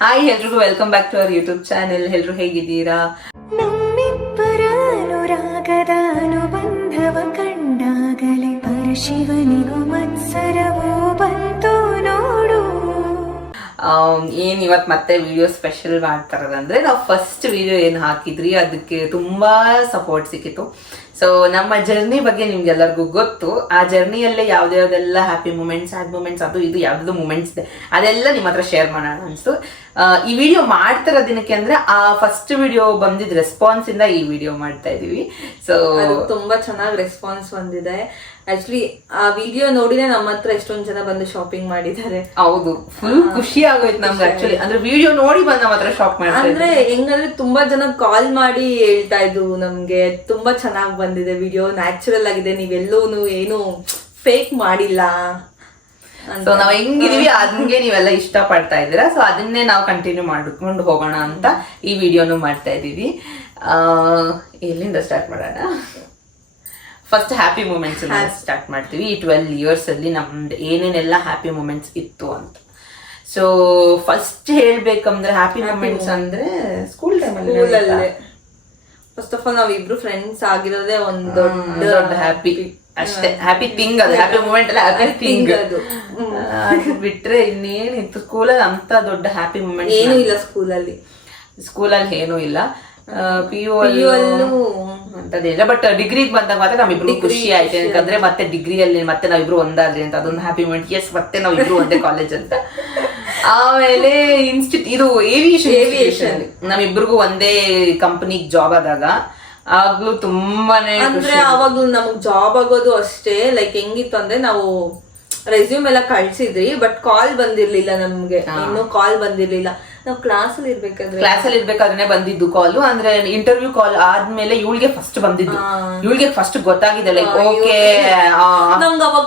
Hi ಎಲ್ರಿಗೂ welcome back to our YouTube channel. ಎಲ್ರು ಹೇಗಿದ್ದೀರಾ? ನಮ್ಮಿಬ್ಬರ ಅನುರಾಗದ ಅನುಬಂಧವ ಕಂಡಾಗಲೇ ಪರಶಿವನಿಗೂ ಮತ್ಸರವೂ ಬಂತು ನೋಡು. ಏನ್ ಇವತ್ತು ಮತ್ತೆ ವಿಡಿಯೋ ಸ್ಪೆಷಲ್ ಮಾಡ್ತಾರಂದ್ರೆ, ನಾವು ಫಸ್ಟ್ ವಿಡಿಯೋ ಏನು ಹಾಕಿದ್ರಿ ಅದಕ್ಕೆ ತುಂಬಾ ಸಪೋರ್ಟ್ ಸಿಕ್ಕಿತ್ತು. ಸೊ ನಮ್ಮ ಜರ್ನಿ ಬಗ್ಗೆ ನಿಮ್ಗೆಲ್ಲರಿಗೂ ಗೊತ್ತು. ಆ ಜರ್ನಿಯಲ್ಲೇ ಯಾವ್ದಾವ್ದೆಲ್ಲ ಹ್ಯಾಪಿ ಮೂಮೆಂಟ್ಸ್, ಸ್ಯಾಡ್ ಮೂಮೆಂಟ್ಸ್, ಅದು ಇದು ಯಾವ್ದು ಮೂಮೆಂಟ್ಸ್ ಇದೆ ಅದೆಲ್ಲ ನಿಮ್ಮ ಹತ್ರ ಶೇರ್ ಮಾಡೋಣ ಅನ್ಸ್ತು. ಈ ವಿಡಿಯೋ ಮಾಡ್ತಿರೋ ದಿನಕ್ಕೆ ಅಂದ್ರೆ ಆ ಫಸ್ಟ್ ವಿಡಿಯೋ ಬಂದಿದ್ ರೆಸ್ಪಾನ್ಸ್ ಇಂದ ಈ ವಿಡಿಯೋ ಮಾಡ್ತಾ ಇದೀವಿ. ಸೊ ತುಂಬಾ ಚೆನ್ನಾಗಿ ರೆಸ್ಪಾನ್ಸ್ ಬಂದಿದೆ. ಆಕ್ಚುಲಿ ಆ ವಿಡಿಯೋ ನೋಡಿನೇ ನಮ್ಮ ಹತ್ರ ಎಷ್ಟೊಂದ್ ಜನ ಬಂದು ಶಾಪಿಂಗ್ ಮಾಡಿದ್ದಾರೆ. ಹೌದು, ಫುಲ್ ಖುಷಿ ಆಗೋಯ್ತು ನಮ್ಗೆ. ಆಕ್ಚುಲಿ ಅಂದ್ರೆ ವಿಡಿಯೋ ನೋಡಿ ಬಂದ್ ನಮ್ಮ ಹತ್ರ ಶಾಪ್ ಮಾಡ್ತಾರೆ. ಅಂದ್ರೆ ಹೆಂಗಂದ್ರೆ ತುಂಬಾ ಜನ ಕಾಲ್ ಮಾಡಿ ಹೇಳ್ತಾ ಇದ್ರು, ನಮ್ಗೆ ತುಂಬಾ ಚೆನ್ನಾಗಿ ಬಂದಿದೆ ವಿಡಿಯೋ, ನ್ಯಾಚುರಲ್ ಆಗಿದೆ, ನೀವೆಲ್ಲೂ ಏನು ಫೇಕ್ ಮಾಡಿಲ್ಲ. ಸೊ ನಾವ್ ಹೆಂಗಿದೀವಿ ಹಂಗೆ ನೀವೆಲ್ಲ ಇಷ್ಟ ಪಡ್ತಾ ಇದ್ದೀರಾ. ಸೊ ಅದನ್ನೇ ನಾವು ಕಂಟಿನ್ಯೂ ಮಾಡ್ಕೊಂಡು ಹೋಗೋಣ ಅಂತ ಈ ವಿಡಿಯೋನು ಮಾಡ್ತಾ ಇದೀವಿ. ಎಲ್ಲಿಂದ ಸ್ಟಾರ್ಟ್ ಮಾಡೋಣ? ಫಸ್ಟ್ ಹ್ಯಾಪಿ ಮೂಮೆಂಟ್ಸ್ ಸ್ಟಾರ್ಟ್ ಮಾಡ್ತೀವಿ. ಈ 12 years ಅಲ್ಲಿ ನಮ್ದು ಏನೇನೆಲ್ಲ ಹ್ಯಾಪಿ ಮೂಮೆಂಟ್ಸ್ ಇತ್ತು ಅಂತ. ಸೊ ಫಸ್ಟ್ ಹೇಳ್ಬೇಕಂದ್ರೆ ಹ್ಯಾಪಿ ಮೂಮೆಂಟ್ಸ್ ಅಂದ್ರೆ ಸ್ಕೂಲ್ ಟೈಮಲ್ಲಿ. ಫಸ್ಟ್ ಆಫ್ ಆಲ್ ನಾವಿಬ್ರು ಫ್ರೆಂಡ್ಸ್ ಆಗಿರೋದೇ ಒಂದು ದೊಡ್ಡ ಹ್ಯಾಪಿ, ಅಷ್ಟೇ ಹ್ಯಾಪಿ ಥಿಂಗ್. ಅದು ಹ್ಯಾಪಿ ಮೂಮೆಂಟ್ ಅಲ್ಲ, ಹ್ಯಾಪಿ ಥಿಂಗ್. ಅದು ಬಿಟ್ರೆ ಇನ್ನೇನಿತ್ತು ಸ್ಕೂಲಲ್ಲಿ ಅಂತ ದೊಡ್ಡ ಹ್ಯಾಪಿ ಮೂಮೆಂಟ್ ಏನೂ ಇಲ್ಲ. ಸ್ಕೂಲಲ್ಲಿ ಏನೂ ಇಲ್ಲ. PU ಅಂತದಿಲ್ಲ. ಬಟ್ ಡಿಗ್ರಿಗೆ ಬಂದಾಗ ಮಾತ್ರ ನಾವಿಬ್ರು ಖುಷಿ ಆಯ್ತು. ಯಾಕಂದ್ರೆ ಮತ್ತೆ ಡಿಗ್ರಿಯಲ್ಲಿ ಮತ್ತೆ ನಾವಿಬ್ರು ಒಂದಾದ್ರಿ ಅಂತ ಅದೊಂದು ಹ್ಯಾಪಿ ಮೂಮೆಂಟ್. ಎಸ್, ಮತ್ತೆ ನಾವಿಬ್ರು ಒಂದೇ ಕಾಲೇಜ್ ಅಂತ. ಆಮೇಲೆ ಇದು ಏವಿಯೇಷನ್ ನಾವಿಬ್ರಿಗೂ ಒಂದೇ ಕಂಪನಿಗ್ ಜಾಬ್ ಆದಾಗ ಆಗ್ಲೂ ತುಂಬಾನೇ ಅಂದ್ರೆ ಅವಾಗ್ಲೂ ನಮಗ್ ಜಾಬ್ ಆಗೋದು ಅಷ್ಟೇ. ಲೈಕ್ ಹೆಂಗಿತ್ತು ಅಂದ್ರೆ ನಾವು ರೆಸ್ಯೂಮ್ ಎಲ್ಲ ಕಳ್ಸಿದ್ರಿ, ಬಟ್ ಕಾಲ್ ಬಂದಿರ್ಲಿಲ್ಲ ನಮ್ಗೆ. ಇನ್ನು ಕಾಲ್ ಬಂದಿರ್ಲಿಲ್ಲ. ನಾವು ಕ್ಲಾಸಲ್ಲಿ ಇರ್ಬೇಕಾದ್ರೆ ಬಂದಿದ್ದು ಕಾಲು. ಅಂದ್ರೆ ಇಂಟರ್ವ್ಯೂ ಕಾಲ್ ಆದ್ಮೇಲೆ ಇವಳಿಗೆ ಫಸ್ಟ್ ಬಂದಿದ್ದು. ಇವಳಿಗೆ ಫಸ್ಟ್ ಗೊತ್ತಾಗಿದೆ ಲೈಕ್ ಓಕೆ. ನಮ್ಗೆ ಅವಾಗ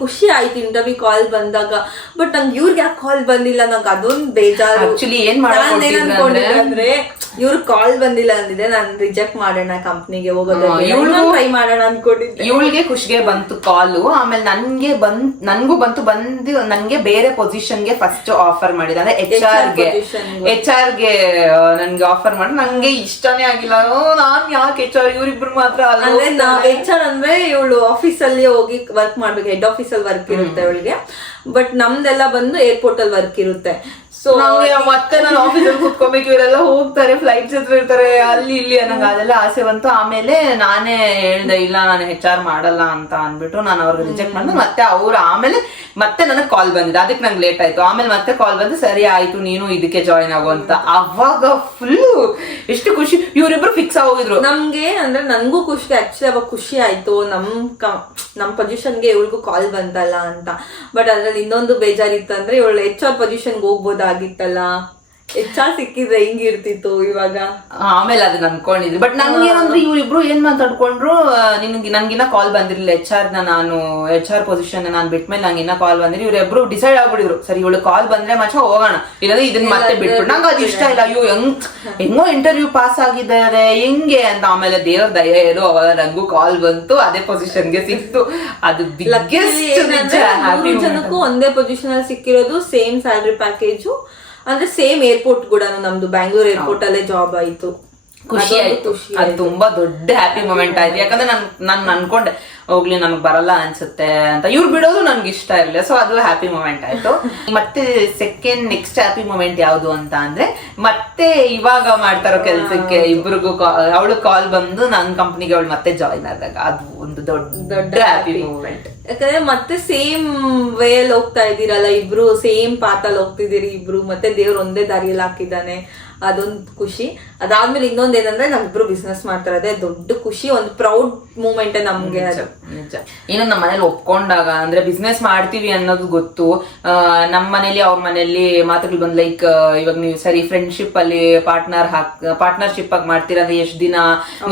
ಖುಷಿ ಆಯ್ತು ಇಂಟರ್ವ್ಯೂ ಕಾಲ್ ಬಂದಾಗ. ಬಟ್ ನಂಗೆ ಇವ್ರಿಗೆ ಯಾಕೆ ಕಾಲ್ ಬಂದಿಲ್ಲ, ನಂಗೆ ಅದೊಂದು ಬೇಜಾರು. ಆಕ್ಚುಲಿ ಏನ್ ಅಂದ್ರೆ ಇವ್ರ ಕಾಲ್ ಬಂದಿಲ್ಲ ಅಂದಿದೆ, ನಾನು ರಿಜೆಕ್ಟ್ ಮಾಡೋಣ ಕಂಪ್ನಿಗೆ ಹೋಗೋದು, ಟ್ರೈ ಮಾಡೋಣ ಅನ್ಕೊಂಡಿದ್ದೆ. ಇವಳಿಗೆ ಖುಷಿಗೆ ಬಂತು ಕಾಲು. ಆಮೇಲೆ ನನ್ಗೂ ಬಂತು. ನನ್ಗೆ ಬೇರೆ ಪೊಸಿಷನ್ಗೆ ಫಸ್ಟ್ ಆಫರ್ ಮಾಡಿದ. ಅಂದ್ರೆ HR ಗೆ ನನ್ಗೆ ಆಫರ್ ಮಾಡಿ ನಂಗೆ ಇಷ್ಟನೇ ಆಗಿಲ್ಲ. ನಾನ್ ಯಾಕೆ HR, ಇವ್ರಿಬ್ರು ಮಾತ್ರ ಅಂದ್ರೆ HR ಅಂದ್ರೆ ಇವಳು ಆಫೀಸ್ ಅಲ್ಲಿ ಹೋಗಿ ವರ್ಕ್ ಮಾಡ್ಬೇಕು, ಹೆಡ್ ಆಫೀಸ್ ಅಲ್ಲಿ ವರ್ಕ್ ಇರುತ್ತೆ ಅವಳಿಗೆ. ಬಟ್ ನಮ್ದೆಲ್ಲ ಬಂದು ಏರ್ಪೋರ್ಟ್ ಅಲ್ಲಿ ವರ್ಕ್ ಇರುತ್ತೆ. ಸೊ ಮತ್ತೆ ನಾನು ಆಫೀಸಲ್ಲಿ ಕುತ್ಕೋಬೇಕು, ಇವರೆಲ್ಲ ಹೋಗ್ತಾರೆ, ಫ್ಲೈಟ್ಸ್ ಹತ್ರ ಇರ್ತಾರೆ, ಅಲ್ಲಿ ಇಲ್ಲಿ ಅನ್ನಂಗ ಅದೆಲ್ಲ ಆಸೆ ಬಂತು. ಆಮೇಲೆ ನಾನೇ ಹೇಳ್ದೆ ಇಲ್ಲ ನಾನು HR ಮಾಡಲ್ಲ ಅಂತ ಅನ್ಬಿಟ್ಟು ನಾನು ಅವ್ರಿಗೆ ರಿಜೆಕ್ಟ್ ಮಾಡಿದೆ. ಮತ್ತೆ ಅವ್ರು ಆಮೇಲೆ ಮತ್ತೆ ನನಗೆ ಕಾಲ್ ಬಂದಿದೆ. ಅದಕ್ಕೆ ನಂಗೆ ಲೇಟ್ ಆಯ್ತು. ಆಮೇಲೆ ಮತ್ತೆ ಕಾಲ್ ಬಂದು ಸರಿ ಆಯ್ತು ನೀನು ಇದಕ್ಕೆ ಜಾಯಿನ್ ಆಗು ಅಂತ. ಅವಾಗ ಫುಲ್ಲು ಎಷ್ಟು ಖುಷಿ. ಇವರಿಬ್ರು ಫಿಕ್ಸ್ ಆಗೋಗಿದ್ರು ನಮ್ಗೆ. ಅಂದ್ರೆ ನನ್ಗೂ ಖುಷಿ. ಆಕ್ಚುಲಿ ಅವಾಗ ಖುಷಿ ಆಯ್ತು, ನಮ್ ಪೊಸಿಷನ್ಗೆ ಇವಳಿಗೂ ಕಾಲ್ ಬಂತಲ್ಲ ಅಂತ. ಬಟ್ ಅದ್ರಲ್ಲಿ ಇನ್ನೊಂದು ಬೇಜಾರಿತ್ತು ಅಂದ್ರೆ ಇವಳು HR ಪೊಸಿಷನ್ಗೆ ಹೋಗ್ಬೋದಾಗಿತ್ತಲ್ಲ. HR ಸಿಕ್ಕಿದ್ರೆ ಹಿಂಗಿರ್ತಿತ್ತು ಇವಾಗ. ಆಮೇಲೆ ಅದನ್ನ ಅನ್ಕೊಂಡಿದ್ವಿ. ಬಟ್ ನಂಗೆ ಏನಂದ್ರೆ ಇವ್ರಿಬ್ರು ಏನ್ ಮಾತಾಡ್ಕೊಂಡ್ರು, ನನ್ಗಿನ್ನ ಕಾಲ್ ಬಂದಿರ್ಲಿಲ್ಲ HR ಪೊಸಿಷನ್ ನಾನು ಬಿಟ್ಮೇಲೆ ನಂಗೆ ಇನ್ನ ಕಾಲ್ ಬಂದಿರಿ. ಇವ್ರಿಬ್ರು ಡಿಸೈಡ್ ಆಗ್ಬಿಡಿದ್ರು, ಸರಿ ಇವಳು ಕಾಲ್ ಬಂದ್ರೆ ಮಾತ್ರ ಹೋಗೋಣ, ಇಲ್ಲಾಂದ್ರೆ ಇದನ್ನ ಮತ್ತೆ ಬಿಟ್ಬಿಟ್ಟು. ನಂಗೆ ಅದು ಇಷ್ಟ ಇಲ್ಲ. ಹೆಂಗೋ ಇಂಟರ್ವ್ಯೂ ಪಾಸ್ ಆಗಿದ್ದಾರೆ ಹೆಂಗೆ ಅಂತ. ಆಮೇಲೆ ದೇವ್ರ ದಯ ಏನು, ಅವಾಗ ನಂಗೂ ಕಾಲ್ ಬಂತು, ಅದೇ ಪೊಸಿಷನ್ಗೆ ಸಿಕ್ತು. ಅದು ಜನಕ್ಕೂ ಒಂದೇ ಪೊಸಿಷನ್ ಅಲ್ಲಿ ಸಿಕ್ಕಿರೋದು, ಸೇಮ್ ಸ್ಯಾಲರಿ ಪ್ಯಾಕೇಜು, ಅಂದ್ರೆ ಸೇಮ್ ಏರ್ಪೋರ್ಟ್ ಕೂಡ. ನಮ್ದು ಬ್ಯಾಂಗ್ಳೂರ್ ಏರ್ಪೋರ್ಟ್ ಅಲ್ಲೇ ಜಾಬ್ ಆಯ್ತು. ಖುಷಿ ಆಯ್ತು. ಅದು ತುಂಬಾ ದೊಡ್ಡ ಹ್ಯಾಪಿ ಮೂಮೆಂಟ್ ಆಯ್ತು. ಯಾಕಂದ್ರೆ ನಾನು ಅನ್ಕೊಂಡೆ ಹೋಗ್ಲಿ ನನಗ್ ಬರಲ್ಲ ಅನ್ಸುತ್ತೆ ಅಂತ. ಇವ್ರು ಬಿಡೋದು ನನ್ಗೆ ಇಷ್ಟ ಇರಲಿಲ್ಲ. ಸೊ ಅದು ಹ್ಯಾಪಿ ಮೂಮೆಂಟ್ ಆಯ್ತು. ಮತ್ತೆ ನೆಕ್ಸ್ಟ್ ಹ್ಯಾಪಿ ಮೂಮೆಂಟ್ ಯಾವ್ದು ಅಂತ ಅಂದ್ರೆ, ಮತ್ತೆ ಇವಾಗ ಮಾಡ್ತಾರೋ ಕೆಲ್ಸಕ್ಕೆ ಇಬ್ರಿಗೂ ಅವಳು ಕಾಲ್ ಬಂದು ನನ್ನ ಕಂಪ್ನಿಗೆ ಅವಳು ಮತ್ತೆ ಜಾಯಿನ್ ಆದಾಗ ಅದು ಒಂದು ದೊಡ್ಡ ಹ್ಯಾಪಿ ಮೂಮೆಂಟ್. ಯಾಕಂದ್ರೆ ಮತ್ತೆ ಸೇಮ್ ವೇ ಅಲ್ಲಿ ಹೋಗ್ತಾ ಇದ್ದೀರಲ್ಲ ಇಬ್ರು, ಸೇಮ್ ಪಾತಲ್ಲಿ ಹೋಗ್ತಿದ್ದೀರಿ ಇಬ್ರು, ಮತ್ತೆ ದೇವ್ರು ಒಂದೇ ದಾರಿಯಲ್ಲಿ ಹಾಕಿದ್ದಾನೆ, ಅದೊಂದು ಖುಷಿ. ಅದಾದ್ಮೇಲೆ ಇನ್ನೊಂದ್ ಏನಂದ್ರೆ ನಾವಿಬ್ರು ಬಿಸ್ನೆಸ್ ಮಾಡ್ತಾರೆ, ಅದೇ ದೊಡ್ಡ ಖುಷಿ, ಒಂದು ಪ್ರೌಡ್ ಮೂಮೆಂಟ್ ನಮ್ಗೆ. ನಿಜ. ಇನ್ನು ನಮ್ಮ ಮನೇಲಿ ಒಪ್ಕೊಂಡಾಗ ಅಂದ್ರೆ ಬಿಸ್ನೆಸ್ ಮಾಡ್ತೀವಿ ಅನ್ನೋದು ಗೊತ್ತು. ನಮ್ಮ ಮನೇಲಿ ಅವ್ರ ಮನೇಲಿ ಮಾತುಗಳು ಬಂದ್ ಲೈಕ್ ಇವಾಗ ನೀವು ಸರಿ ಫ್ರೆಂಡ್ಶಿಪ್ ಅಲ್ಲಿ ಪಾರ್ಟ್ನರ್ಶಿಪ್ ಆಗಿ ಮಾಡ್ತೀರಾ ಅಂದ್ರೆ ಎಷ್ಟ್ ದಿನ